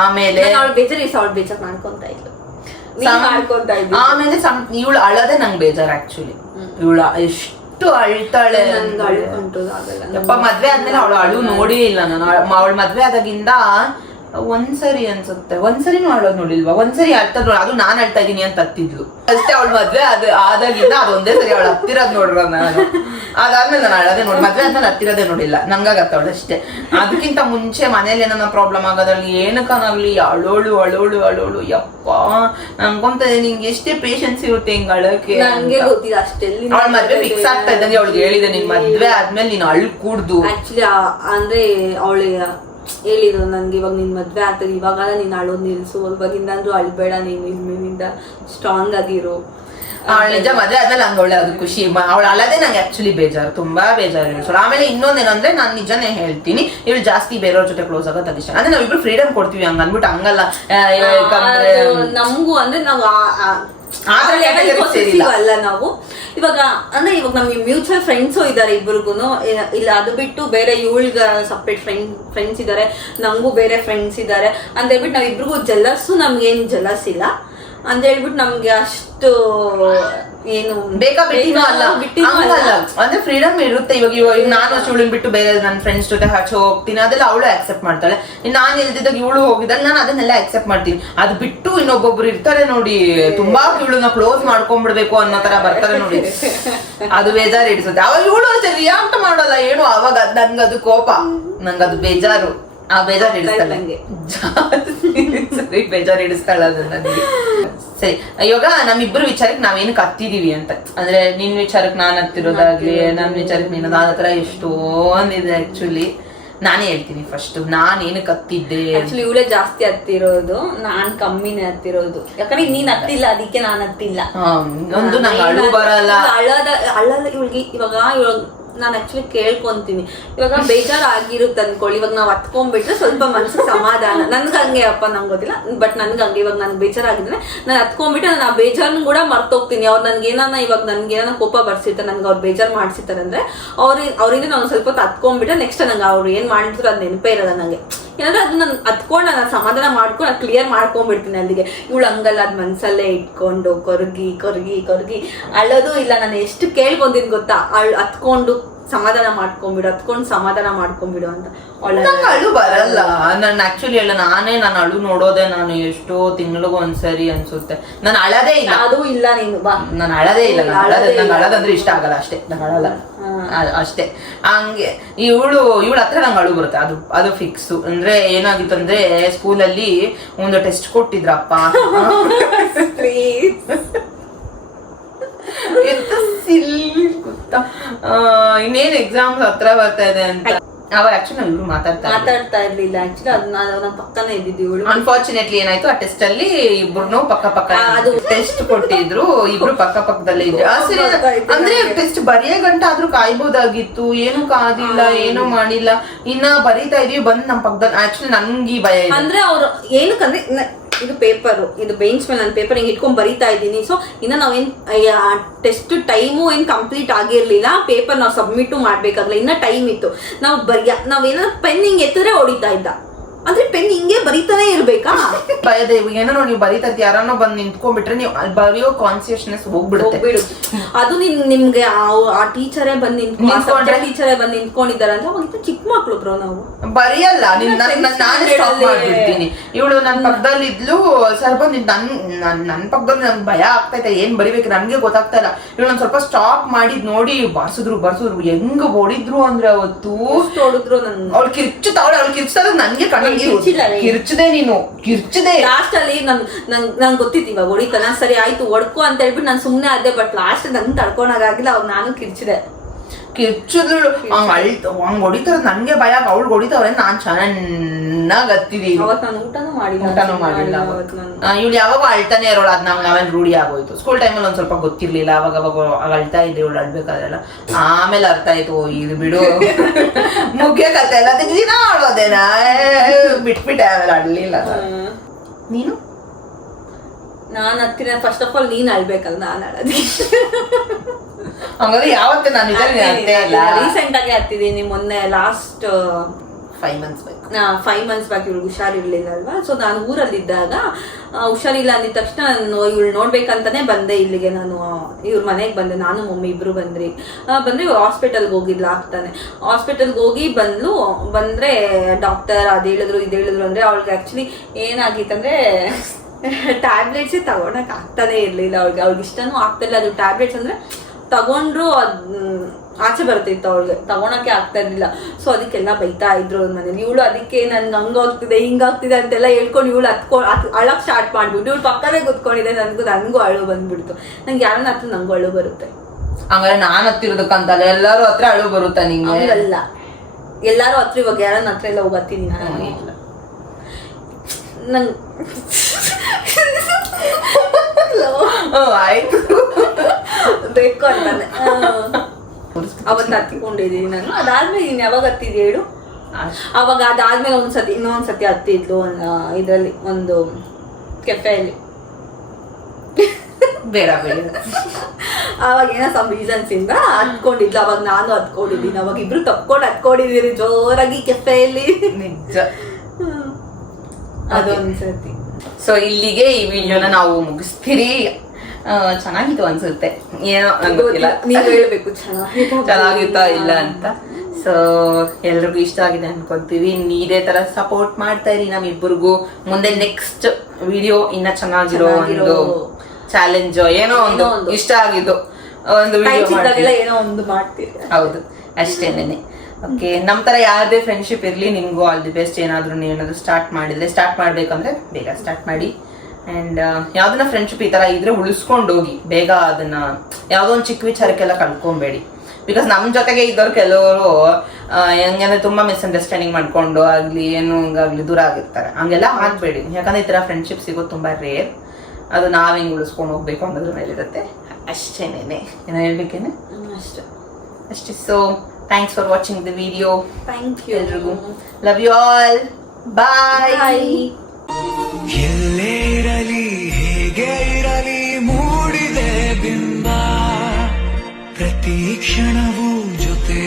ಆಮೇಲೆ ಬೇಜಾರ್ ಮಾಡ್ಕೊಂತ ಇದ್ಲು. ಆಮೇಲೆ ಇವಳು ಅಳದೆ ನಂಗೆ ಬೇಜಾರ್. ಆಕ್ಚುಲಿ ಇವಳು ಎಷ್ಟು ಅಳ್ತಾಳೆ. ಯಪ್ಪ ಮದ್ವೆ ಆದ್ಮೇಲೆ ಅವಳು ಅಳು ನೋಡಿ ಇಲ್ಲ ನಾನು. ಅವಳು ಮದ್ವೆ ಆದಾಗಿಂದ ಒಂದ್ಸರಿ ಅನ್ಸುತ್ತೆ, ಒಂದ್ಸರಿನೂ ಅಳೋದ್ ನೋಡಿಲ್ವಾ? ಒಂದ್ಸರಿ ಅಳ್ತಾ ಅದು ನಾನ್ ಅಳ್ತಾ ಇದೀನಿ ಅಂತ ಹತ್ತಿದ್ಲು ಅಷ್ಟೇ. ಅವಳ ಮದ್ವೆ ಅದು ಆದಾಗಿಂದ ಅದು ಒಂದೇ ಸರಿ ಅವಳು ಹತ್ತಿರೋದ್ ನೋಡ್ರ ನಾನು. ಅದಾದ್ಮೇಲೆ ನಾನು ಅಳೋದೇ ನೋಡಿ, ಮದ್ವೆ ಆದ್ಮೇಲೆ ಹತ್ತಿರೋದೇ ನೋಡಿಲ್ಲ, ನಂಗಾಗತ್ತ ಅವಳು ಅಷ್ಟೇ. ಅದಕ್ಕಿಂತ ಮುಂಚೆ ಮನೇಲಿ ಏನಾರ ಪ್ರಾಬ್ಲಮ್ ಆಗೋದ್ರಲ್ಲಿ ಏನಕ್ಕಾಗ್ಲಿ ಅಳೋಳು ಯಪ್ಪ ಅನ್ಕೊಂತ ನಿಂಗೆ ಎಷ್ಟೇ ಪೇಷನ್ಸ್ ಇರುತ್ತೆ ಹಿಂಗ್ ಅಳಕ್ಕೆ. ನಂಗೆ ಗೊತ್ತಿಲ್ಲ ಅಷ್ಟೆಲ್ಲಿ. ಅವಳ ಮದ್ವೆ ಫಿಕ್ಸ್ ಆಗ್ತಾ ಇದ್ದಂಗೆ ಅವಳಿಗೆ ಹೇಳಿದೆ, ನಿನ್ ಮದ್ವೆ ಆದ್ಮೇಲೆ ನೀನು ಅಳ್ ಕೂಡ್ದು. ಆಕ್ಚುಲಿ ಅಂದ್ರೆ ಅವಳು ಹೇಳಿದ್ರು ನನ್ಗೆ, ಇವಾಗ ನಿನ್ ಮದ್ವೆ ಆಗ್ತದೆ, ಇವಾಗ ನೀನ್ ಅಳೋದ್ ನಿಲ್ಸು, ಇವಾಗಿಂದ ಅಂದ್ರೂ ಅಳ್ಬೇಡ, ನೀನ್ ಇನ್ಮೇಲಿಂದ ಸ್ಟ್ರಾಂಗ್ ಆಗಿರು. ಅವಳ ನಿಜ ಮದ್ವೆ ಆದ್ಮೇಲೆ ನಂಗೆ ಒಳ್ಳೆ ಅದು ಖುಷಿ. ಅವಳು ಅಲ್ಲದೆ ನಂಗೆ ಆಕ್ಚುಲಿ ಬೇಜಾರು, ತುಂಬಾ ಬೇಜಾರು ಇಳಿಸೋಳು. ಆಮೇಲೆ ಇನ್ನೊಂದೇನಂದ್ರೆ ನಾನ್ ನಿಜನೇ ಹೇಳ್ತೀನಿ, ಇವಳು ಜಾಸ್ತಿ ಬೇರೆಯವ್ರ ಜೊತೆ ಕ್ಲೋಸ್ ಆಗೋದು ಅದಿಷ್ಟ. ಅಂದ್ರೆ ನಾವಿಬ್ರು ಫ್ರೀಡಮ್ ಕೊಡ್ತೀವಿ ಹಂಗ ಅನ್ಬಿಟ್ಟು ಹಂಗಲ್ಲ. ನಮಗೂ ಅಂದ್ರೆ ನಾವು ಅಲ್ಲ, ನಾವು ಇವಾಗ ಅಂದ್ರೆ ಇವಾಗ ನಮ್ಗೆ ಮ್ಯೂಚುವಲ್ ಫ್ರೆಂಡ್ಸು ಇದಾರೆ ಇಬ್ರಿಗೂನು. ಇಲ್ಲ ಅದು ಬಿಟ್ಟು ಬೇರೆ ಇವಳಿಗ ಸಪ್ರೇಟ್ ಫ್ರೆಂಡ್ಸ್ ಇದಾರೆ, ನಂಗೂ ಬೇರೆ ಫ್ರೆಂಡ್ಸ್ ಇದಾರೆ ಅಂತ ಹೇಳ್ಬಿಟ್ಟು ನಾವ್ ಇಬ್ರಿಗೂ ಜಲಸ್ಸು ನಮ್ಗೇನು ಜಲಸ್ ಇಲ್ಲ ಅಂತ ಹೇಳ್ಬಿಟ್ಟು ನಮ್ಗೆ ಅಷ್ಟು ಏನು ಬೇಕಾ ಅಲ್ಲ ಅಂದ್ರೆ ಫ್ರೀಡಮ್ ಇರುತ್ತೆ. ಇವಾಗ ನಾನು ಇವಳನ್ ಬಿಟ್ಟು ಬೇರೆ ನನ್ನ ಫ್ರೆಂಡ್ಸ್ ಜೊತೆ ಹಚ್ಚ ಹೋಗ್ತೀನಿ, ಅದೆಲ್ಲ ಅವಳು ಆಕ್ಸೆಪ್ಟ್ ಮಾಡ್ತಾಳೆ. ನಾನ್ ಇಲ್ದಿದ್ದಾಗ ಇವಳು ಹೋಗಿದಾಗ ನಾನು ಅದನ್ನೆಲ್ಲ ಆಕ್ಸೆಪ್ಟ್ ಮಾಡ್ತೀನಿ. ಅದು ಬಿಟ್ಟು ಇನ್ನೊಬ್ಬೊಬ್ರು ಇರ್ತಾರೆ ನೋಡಿ, ತುಂಬಾ ಇವಳನ್ನ ಕ್ಲೋಸ್ ಮಾಡ್ಕೊಂಡ್ಬಿಡ್ಬೇಕು ಅನ್ನೋ ತರ ಬರ್ತಾರೆ ನೋಡಿ, ಅದು ಬೇಜಾರು ಇಡಿಸುತ್ತೆ. ಅವಾಗ ಇವಳು ಅಷ್ಟೇ ರಿಯಾಕ್ಟ್ ಮಾಡೋಲ್ಲ ಏನು, ಅವಾಗ ನಂಗದು ಕೋಪ, ನಂಗದು ಬೇಜಾರು. ಆ ಬೇಜಾರು ಇಡಿಸ್ತಾಳೆ ನಂಗೆ, ಜಾಸ್ತಿ ಬೇಜಾರು ಇಡಿಸ್ತಾಳ ಅದು ನನಗೆ. ಸರಿ, ಇವಾಗ ನಮ್ಮಿಬ್ರು ವಿಚಾರಕ್ಕೆ ನಾವೇನು ಕತ್ತಿದೀವಿ ಅಂತ ಅಂದ್ರೆ, ನಿನ್ ವಿಚಾರಕ್ಕೆ ನಾನ್ ಹತ್ತಿರೋದಾಗ್ಲಿ, ನನ್ ವಿಚಾರಕ್ಕೆ ನೀನು, ಆ ತರ ಎಷ್ಟೊಂದಿದೆ. ಆಕ್ಚುಲಿ ನಾನೇ ಹೇಳ್ತೀನಿ ಫಸ್ಟ್, ನಾನ್ ಏನು ಕತ್ತಿದ್ದೆ. ಆಕ್ಚುಲಿ ಇವಳೇ ಜಾಸ್ತಿ ಹತ್ತಿರೋದು, ನಾನ್ ಕಮ್ಮಿನೇ ಹತ್ತಿರೋದು. ಯಾಕಂದ್ರೆ ನೀನ್ ಹತ್ತಿಲ್ಲ, ಅದಕ್ಕೆ ನಾನ್ ಹತ್ತಿಲ್ಲ. ಒಂದು ನಂಗೆ ಅಳು ಬರಲ್ಲ, ಅಳಲ್ಲ ಇವಳಿಗೆ. ಇವಾಗ ನಾನು ಆಕ್ಚುಲಿ ಕೇಳ್ಕೊಂತೀನಿ, ಇವಾಗ ಬೇಜಾರು ಆಗಿರುತ್ತೆ ಅನ್ಕೊಳ್ಳಿ, ಇವಾಗ ನಾವ್ ಹತ್ಕೊಂಡ್ಬಿಟ್ರೆ ಸ್ವಲ್ಪ ಮನ್ಸಿಗೆ ಸಮಾಧಾನ. ನನ್ಗೆ ಹಂಗೆ ಅಪ್ಪ, ನಂಗೆ ಗೊತ್ತಿಲ್ಲ, ಬಟ್ ನನ್ಗೆ ಹಂಗೆ. ಇವಾಗ ನನ್ಗೆ ಬೇಜಾರಾಗಿದ್ರೆ ನಾನು ಹತ್ಕೊಂಡ್ಬಿಟ್ಟು ನಾನು ಆ ಬೇಜಾರನ್ನ ಕೂಡ ಮರ್ತೋಗ್ತೀನಿ. ಅವ್ರು ನನ್ಗೆ ಇವಾಗ ನನ್ಗೆ ಏನಾನ ಕೋಪ ಬರ್ಸಿರ್ತಾರೆ, ನನ್ಗೆ ಅವ್ರು ಬೇಜಾರು ಮಾಡ್ಸಿರ್ತಾರೆ ಅಂದ್ರೆ ಅವರಿಂದ ನಾನು ಸ್ವಲ್ಪ ಹೊತ್ತು ಹತ್ಕೊಂಡ್ಬಿಟ್ರೆ ನೆಕ್ಸ್ಟ್ ನಂಗೆ ಅವ್ರು ಏನ್ ಮಾಡಿದ್ರು ಅದು ನೆನಪೇ ಇರಲ್ಲ ನಂಗೆ. ಏನಾದ್ರೆ ಅದು ನಾನು ಹತ್ಕೊಂಡು ನಾನು ಸಮಾಧಾನ ಮಾಡ್ಕೊಂಡು ಅದು ಕ್ಲಿಯರ್ ಮಾಡ್ಕೊಂಡ್ಬಿಡ್ತೀನಿ ಅಲ್ಲಿಗೆ. ಇವಳು ಹಂಗಲ್ಲ, ಅದ್ ಮನ್ಸಲ್ಲೇ ಇಟ್ಕೊಂಡು ಕೊರ್ಗಿ ಅಳೋದು ಇಲ್ಲ. ನಾನು ಎಷ್ಟು ಕೇಳ್ಕೊಂತೀನಿ ಗೊತ್ತಾ, ಹತ್ಕೊಂಡು ಸಮಾಧಾನ ಮಾಡ್ಕೊಂಡ್ಬಿಡು ಅಂತ. ಅಳು ಬರಲ್ಲ. ನಾನು ಆಕ್ಚುಲಿ ಹೇಳ, ನಾನು ಅಳು ನೋಡೋದೆ ನಾನು ಎಷ್ಟೋ ತಿಂಗಳಿಗೂ ಒಂದ್ಸರಿ ಅನ್ಸುತ್ತೆ. ನಾನು ಅಳದೇ ಇಲ್ಲ, ಅದು ಇಲ್ಲ ನೀನು ಬಾ, ನಾನು ಅಳದೇ ಇಲ್ಲ. ನಂಗೆ ಅಳದಂದ್ರೆ ಇಷ್ಟ ಆಗಲ್ಲ ಅಷ್ಟೇ, ನಾನು ಅಳಲ್ಲ ಅಷ್ಟೇ. ಹಂಗೆ ಇವಳ ಹತ್ರ ನಂಗೆ ಅಳು ಬರುತ್ತೆ, ಅದು ಫಿಕ್ಸ್. ಅಂದ್ರೆ ಏನಾಗಿತ್ತು ಅಂದ್ರೆ, ಸ್ಕೂಲಲ್ಲಿ ಒಂದು ಟೆಸ್ಟ್ ಕೊಟ್ಟಿದ್ರಪ್ಪ, ಎಂತ ಸಿಲ್ಲಿ ಗೊತ್ತಾ, ಇನ್ನೇನ್ ಎಕ್ಸಾಮ್ಸ್ ಹತ್ರ ಬರ್ತಾ ಇದೆ ಅಂತ. ಅವಾಗ ಆಕ್ಚುಲಿ ನಾವು ಮಾತಾಡ್ತಾ ಇರ್ಲಿಲ್ಲ. ಆಕ್ಚುಲಿ ಅದು ನಮ್ಮ ಪಕ್ಕನೇ ಇದ್ದಿದ್ದು. ಅನ್ಫಾರ್ಚುನೇಟ್ಲಿ ಏನಾಯ್ತು, ಆ ಟೆಸ್ಟ್ ಅಲ್ಲಿ ಇಬ್ರು ಪಕ್ಕ ಅದು ಟೆಸ್ಟ್ ಕೊಟ್ಟಿದ್ರು, ಇಬ್ರು ಪಕ್ಕದಲ್ಲೇ ಇದ್ರು. ಅಂದ್ರೆ ಟೆಸ್ಟ್ ಬರೆಯ ಗಂಟ ಆದ್ರೂ ಕಾಯ್ಬೋದಾಗಿತ್ತು, ಏನು ಕಾದಿಲ್ಲ, ಏನೂ ಮಾಡಿಲ್ಲ. ಇನ್ನ ಬರೀತಾ ಇದೀವಿ, ಬಂದ್ ನಮ್ ಪಕ್ಕದಲ್ಲಿ. ಆಕ್ಚುಲಿ ನನ್ಗೆ ಭಯ ಅಂದ್ರೆ ಅವ್ರು ಏನಕ್ಕಂದ್ರೆ, ಇದು ಪೇಪರ್, ಇದು ಬೆಂಚ್ ಮೇಲೆ ನಾನು ಪೇಪರ್ ಹಿಂಗೆ ಇಟ್ಕೊಂಡ್ ಬರೀತಾ ಇದ್ದೀನಿ. ಸೊ ಇನ್ನ ನಾವೇನ್ ಟೆಸ್ಟ್ ಟೈಮು ಏನ್ ಕಂಪ್ಲೀಟ್ ಆಗಿರ್ಲಿಲ್ಲ, ಪೇಪರ್ ನಾವು ಸಬ್ಮಿಟ್ ಮಾಡ್ಬೇಕಾಗಲ್ಲ, ಇನ್ನ ಟೈಮ್ ಇತ್ತು. ನಾವೇನಾದ್ರು ಪೆನ್ ಹಿಂಗ್ ಎತ್ತಿದ್ರೆ ಹೊಡಿತಾ ಇದ್ದ, ಅಂದ್ರೆ ಪೆನ್ ಹಿಂಗೆ ಬರೀತಾನೆ ಇರ್ಬೇಕಾ? ಭಯದ ಏನೋ ನೀವು ಬರೀತಾ ಯಾರನ್ನೋ ಬಂದ್ ನಿಂತ್ಕೊಂಡ್ಬಿಟ್ರೆ ನೀವು ಬರೆಯೋ ಕಾನ್ಸಿಯಸ್ನೆಸ್ ಹೋಗ್ಬಿಡುತ್ತೆ. ಅದು ನಿಮ್ಗೆ ಆ ಟೀಚರೇ ಬಂದ್ ಟೀಚರೇ ಬಂದ್ ನಿಂತ್ಕೊಂಡಿದ್ದಾರೆ ಅಂತ. ಅವಾಗ ಚಿಕ್ಕ ಮಕ್ಳು ಬ್ರೋ, ನಾವು ಬರೆಯಲ್ಲ. ನಾನೇ ಸ್ಟಾಪ್ ಮಾಡ್ಬಿಡ್ತೀನಿ. ಇವಳು ನನ್ ಪಕ್ಕದಲ್ಲಿ ಇದ್ಲು, ಸರ್ ಬಂದ್ ನನ್ ಪಕ್ಕದಲ್ಲಿ ನನ್ಗೆ ಭಯ ಆಗ್ತೈತೆ, ಏನ್ ಬರಿಬೇಕು ನನ್ಗೆ ಗೊತ್ತಾಗ್ತಾ ಇಲ್ಲ. ಇವಳು ಒಂದ್ ಸ್ವಲ್ಪ ಸ್ಟಾಪ್ ಮಾಡಿದ್ ನೋಡಿ ಬರ್ಸಿದ್ರು ಹೆಂಗ್ ಹೊಡಿದ್ರು ಅಂದ್ರೆ, ಅವತ್ತು ಹೊಡಿದ್ರು. ಅವ್ಳು ಕಿರ್ಚುತ್ತಾವಳೆ, ಅವ್ಳು ಕಿರ್ಚಾಗ ನನ್ಗೆ ಕಿರ್ಚದೆ ಲಾಸ್ಟ್ ಅಲ್ಲಿ ನಂಗೆ ಗೊತ್ತಿತ್ತು ಇವಾಗ ಹೊಡಿತಾನ. ಸರಿ ಆಯ್ತು ಹೊಡ್ಕೊ ಅಂತ ಹೇಳ್ಬಿಟ್ಟು ನಾನು ಸುಮ್ನೆ ಅದೇ. ಬಟ್ ಲಾಸ್ಟ್ ನಂಗೆ ತಡ್ಕೊಳಾಗಿಲ್ಲ, ಅವ್ರು ನಾನು ಕಿರ್ಚಿದ್ರು. ಹಂಗ್ ಹೊಡಿತಾರ, ನನ್ಗೆ ಭಯ. ಅವ್ಳು ಹೊಡಿತಾವ್ರೆ, ನಾನ್ ಚೆನ್ನಾಗ್ ಹತ್ತಿದೀನಿ. ನಾನು ಊಟನೂ ಮಾಡಿಲ್ಲ. ಇವ್ಳು ಯಾವಾಗ ಅಳ್ತಾನೆ ಇರೋಳು, ಅದ್ ನಾವೇನ್ ರೂಢಿ ಆಗೋಯ್ತು. ಸ್ಕೂಲ್ ಟೈಮಲ್ಲಿ ಒಂದ್ ಸ್ವಲ್ಪ ಗೊತ್ತಿರ್ಲಿಲ್ಲ, ಅವಾಗ ಅಳ್ತಾ ಇದ್ದೆ ಇವಳು ಅಳ್ಬೇಕಾದ್ರೆಲ್ಲ. ಆಮೇಲೆ ಅರ್ಥ ಆಯ್ತು, ಇದು ಬಿಡು ಮುಖ್ಯ ಕತೆ ಎಲ್ಲ ದಿನ ಆಡೋದೇನಾ, ಬಿಟ್ಬಿಟ್ಟೆ. ಆಮೇಲೆ ಅಳ್ಲಿಲ್ಲ. ನೀನು? ನಾನ್ ಹತ್ತಿರ ಫಸ್ಟ್ ಆಫ್ ಆಲ್ ನೀನ್ ಅಳ್ಬೇಕಲ್ಲ, ನಾನ್ ಅಳದಿ. ಹಂಗಾದ್ರೆ ಯಾವತ್ತೇ ನಾನು ರೀಸೆಂಟ್ ಆಗಿ ಹತ್ತಿದೀನಿ. ಮೊನ್ನೆ last 5 months back. 5 months back ಇವ್ಳಿಗೆ ಹುಷಾರಿರ್ಲಿಲ್ಲ ಅಲ್ವಾ. ಸೊ ನಾನು ಊರಲ್ಲಿದ್ದಾಗ ಹುಷಾರಿಲ್ಲ ಅಂದಿದ ತಕ್ಷಣ ನಾನು ಇವಳು ನೋಡ್ಬೇಕಂತಾನೆ ಬಂದೆ ಇಲ್ಲಿಗೆ. ನಾನು ಇವ್ರ ಮನೆಗೆ ಬಂದೆ, ನಾನು ಮಮ್ಮಿ ಇಬ್ರು ಬಂದ್ರೆ ಹಾಸ್ಪಿಟಲ್ಗೆ ಹೋಗಿದ್ಲ ಆಗ್ತಾನೆ. ಹಾಸ್ಪಿಟಲ್ಗೆ ಹೋಗಿ ಬಂದ್ರೆ ಡಾಕ್ಟರ್ ಅದ್ ಹೇಳಿದ್ರು ಇದ್ ಹೇಳಿದ್ರು. ಅಂದ್ರೆ ಅವಳಿಗೆ ಆಕ್ಚುಲಿ ಏನಾಗಿತ್ತಂದ್ರೆ ಟ್ಯಾಬ್ಲೆಟ್ಸೇ ತಗೊಳಕ್ ಆಗ್ತಾನೆ ಇರ್ಲಿಲ್ಲ ಅವ್ಳಿಗೆ ಇಷ್ಟನೂ ಆಗ್ತಿಲ್ಲ. ಅದು ಟ್ಯಾಬ್ಲೆಟ್ಸ್ ಅಂದ್ರೆ ತಗೊಂಡ್ರು ಆಚೆ ಬರ್ತಿತ್ತು, ಅವಳಿಗೆ ತಗೊಳಕ್ಕೆ ಆಗ್ತಾ ಇರ್ಲಿಲ್ಲ. ಸೊ ಅದಕ್ಕೆಲ್ಲ ಬೈತಾ ಇದ್ರು ಅವ್ರ ಮನೇಲಿ. ಇವಳು ಅದಕ್ಕೆ ನನ್ಗೆ ಹಂಗಾಗ್ತಿದೆ ಹಿಂಗಾಗ್ತಿದೆ ಅಂತೆಲ್ಲ ಹೇಳ್ಕೊಂಡು ಇವಳು ಅಳಕ್ ಸ್ಟಾರ್ಟ್ ಮಾಡ್ಬಿಟ್ಟು ಇವಳು ಪಕ್ಕದೇ ಕೂತ್ಕೊಂಡಿದೆ. ನನ್ಗೂ ಅಳು ಬಂದ್ಬಿಡ್ತು. ನಂಗೆ ಯಾರನ್ನ ಹತ್ರ ನಂಗೂ ಅಳು ಬರುತ್ತೆ. ಹಂಗಾರೆ ನಾನ್ ಹತ್ತಿರೋದಕ್ಕಂತಲ್ಲ, ಎಲ್ಲಾರು ಹತ್ರ ಅಳು ಬರುತ್ತಾ ನಿಂಗೆ? ಹಂಗಲ್ಲ, ಎಲ್ಲಾರು ಹತ್ರ ಇವಾಗ ಯಾರನ್ನ ಹತ್ರ ಎಲ್ಲ ಹೋಗತ್ತೀನಿ ನಂಗೆ ಆಯ್ತು ಬೇಕು ಅಂತಾನೆ ಅವತ್ತು ಹತ್ತಿಕೊಂಡಿದೀನಿ ನಾನು. ಅದಾದ್ಮೇಲೆ ನೀನ್ ಯಾವಾಗ ಹತ್ತಿದ್ಯ ಹೇಳು? ಅವಾಗ ಅದಾದ್ಮೇಲೆ ಇನ್ನೊಂದ್ಸತಿ ಹತ್ತಿದ್ಲು ಇದ್ರಲ್ಲಿ ಒಂದು ಕೆಫೆಯಲ್ಲಿ. ಬೇಡ ಅವಾಗ ಏನೋ ಸಮ್ ರೀಸನ್ಸ್ ಇಂದ ಹತ್ಕೊಂಡಿದ್ಲು. ಅವಾಗ ನಾನು ಹತ್ಕೊಂಡಿದ್ದೀನಿ. ಅವಾಗ ಇಬ್ರು ತಪ್ಕೊಂಡು ಹತ್ಕೊಂಡಿದೀರಿ ಜೋರಾಗಿ ಕೆಫೆಯಲ್ಲಿ. ನಿಜ. ಅದೊಂದ್ಸತಿ. ಸೊ ಇಲ್ಲಿಗೆ ಈ ವಿಡಿಯೋನ ನಾವು ಮುಗಿಸ್ತೀರಿ. ಚೆನ್ನಾಗಿತ್ತು ಅನ್ಸುತ್ತೆ, ಏನೋ ಗೊತ್ತಿಲ್ಲ, ನೀವು ಹೇಳ್ಬೇಕು ಚೆನ್ನಾಗಿತ್ತಾ ಇಲ್ಲ ಅಂತ. ಸೊ ಎಲ್ರಿಗೂ ಇಷ್ಟ ಆಗಿದೆ ಅನ್ಕೊತೀವಿ. ಇದೇ ತರ ಸಪೋರ್ಟ್ ಮಾಡ್ತಾ ಇರಿ ನಮ್ಮಿಬ್ಬರಿಗೂ. ಮುಂದೆ ನೆಕ್ಸ್ಟ್ ವಿಡಿಯೋ ಇನ್ನ ಚೆನ್ನಾಗಿರೋ ಒಂದು ಚಾಲೆಂಜ್ ಏನೋ ಒಂದು ಇಷ್ಟ ಆಗಿದ್ದು ಒಂದು ವಿಡಿಯೋ ಏನೋ ಒಂದು ಮಾಡ್ತೀವಿ. ಹೌದು, ಅಷ್ಟೇನೆ. ಓಕೆ, ನಮ್ ತರ ಯಾರದೇ ಫ್ರೆಂಡ್ಶಿಪ್ ಇರ್ಲಿ, ನಿಮ್ಗೂ ಆಲ್ ದಿ ಬೆಸ್ಟ್. ಏನಾದ್ರು ಸ್ಟಾರ್ಟ್ ಮಾಡ್ಬೇಕಂದ್ರೆ ಬೇಗ ಸ್ಟಾರ್ಟ್ ಮಾಡಿ. ಅಂಡ್ ಯಾವ್ದನ್ನ ಫ್ರೆಂಡ್ಶಿಪ್ ಈ ತರ ಇದ್ರೆ ಉಳಿಸ್ಕೊಂಡು ಹೋಗಿ ಬೇಗ. ಅದನ್ನ ಯಾವ್ದೋ ಒಂದು ಚಿಕ್ಕ ವಿಚಾರಕ್ಕೆಲ್ಲ ಕಳ್ಕೊಂಬೇಡಿ. ಬಿಕಾಸ್ ನಮ್ ಜೊತೆಗೆ ಇದ್ದವ್ರು ಕೆಲವರು ಹೆಂಗಂದ್ರೆ ತುಂಬಾ ಮಿಸ್ಅಂಡರ್ಸ್ಟ್ಯಾಂಡಿಂಗ್ ಮಾಡ್ಕೊಂಡು ಆಗ್ಲಿ ಏನು ಹಂಗಾಗ್ಲಿ ದೂರ ಆಗಿರ್ತಾರೆ. ಹಂಗೆಲ್ಲ ಆಗ್ಬೇಡಿ. ಯಾಕಂದ್ರೆ ಈ ತರ ಫ್ರೆಂಡ್ಶಿಪ್ ಸಿಗೋದು ತುಂಬಾ ರೇರ್. ಅದು ನಾವ್ ಹೆಂಗ್ ಉಳಿಸ್ಕೊಂಡು ಹೋಗ್ಬೇಕು ಅನ್ನೋದ್ರ ಮೇಲೆ ಇರುತ್ತೆ. ಅಷ್ಟೇನೇನೆ. ಏನೋ ಹೇಳ್ಬೇಕೇನೆ ಅಷ್ಟೇ. So thanks for watching the video. Thank you. ಎಲ್ರಿಗೂ love you all. Bye. ಎಲ್ಲೇ ಇರಲಿ ಹೇಗೆ ಇರಲಿ ಮೂಡಿದೆ ಬಿಂಬ, ಪ್ರತಿ ಕ್ಷಣವೂ ಜೊತೆ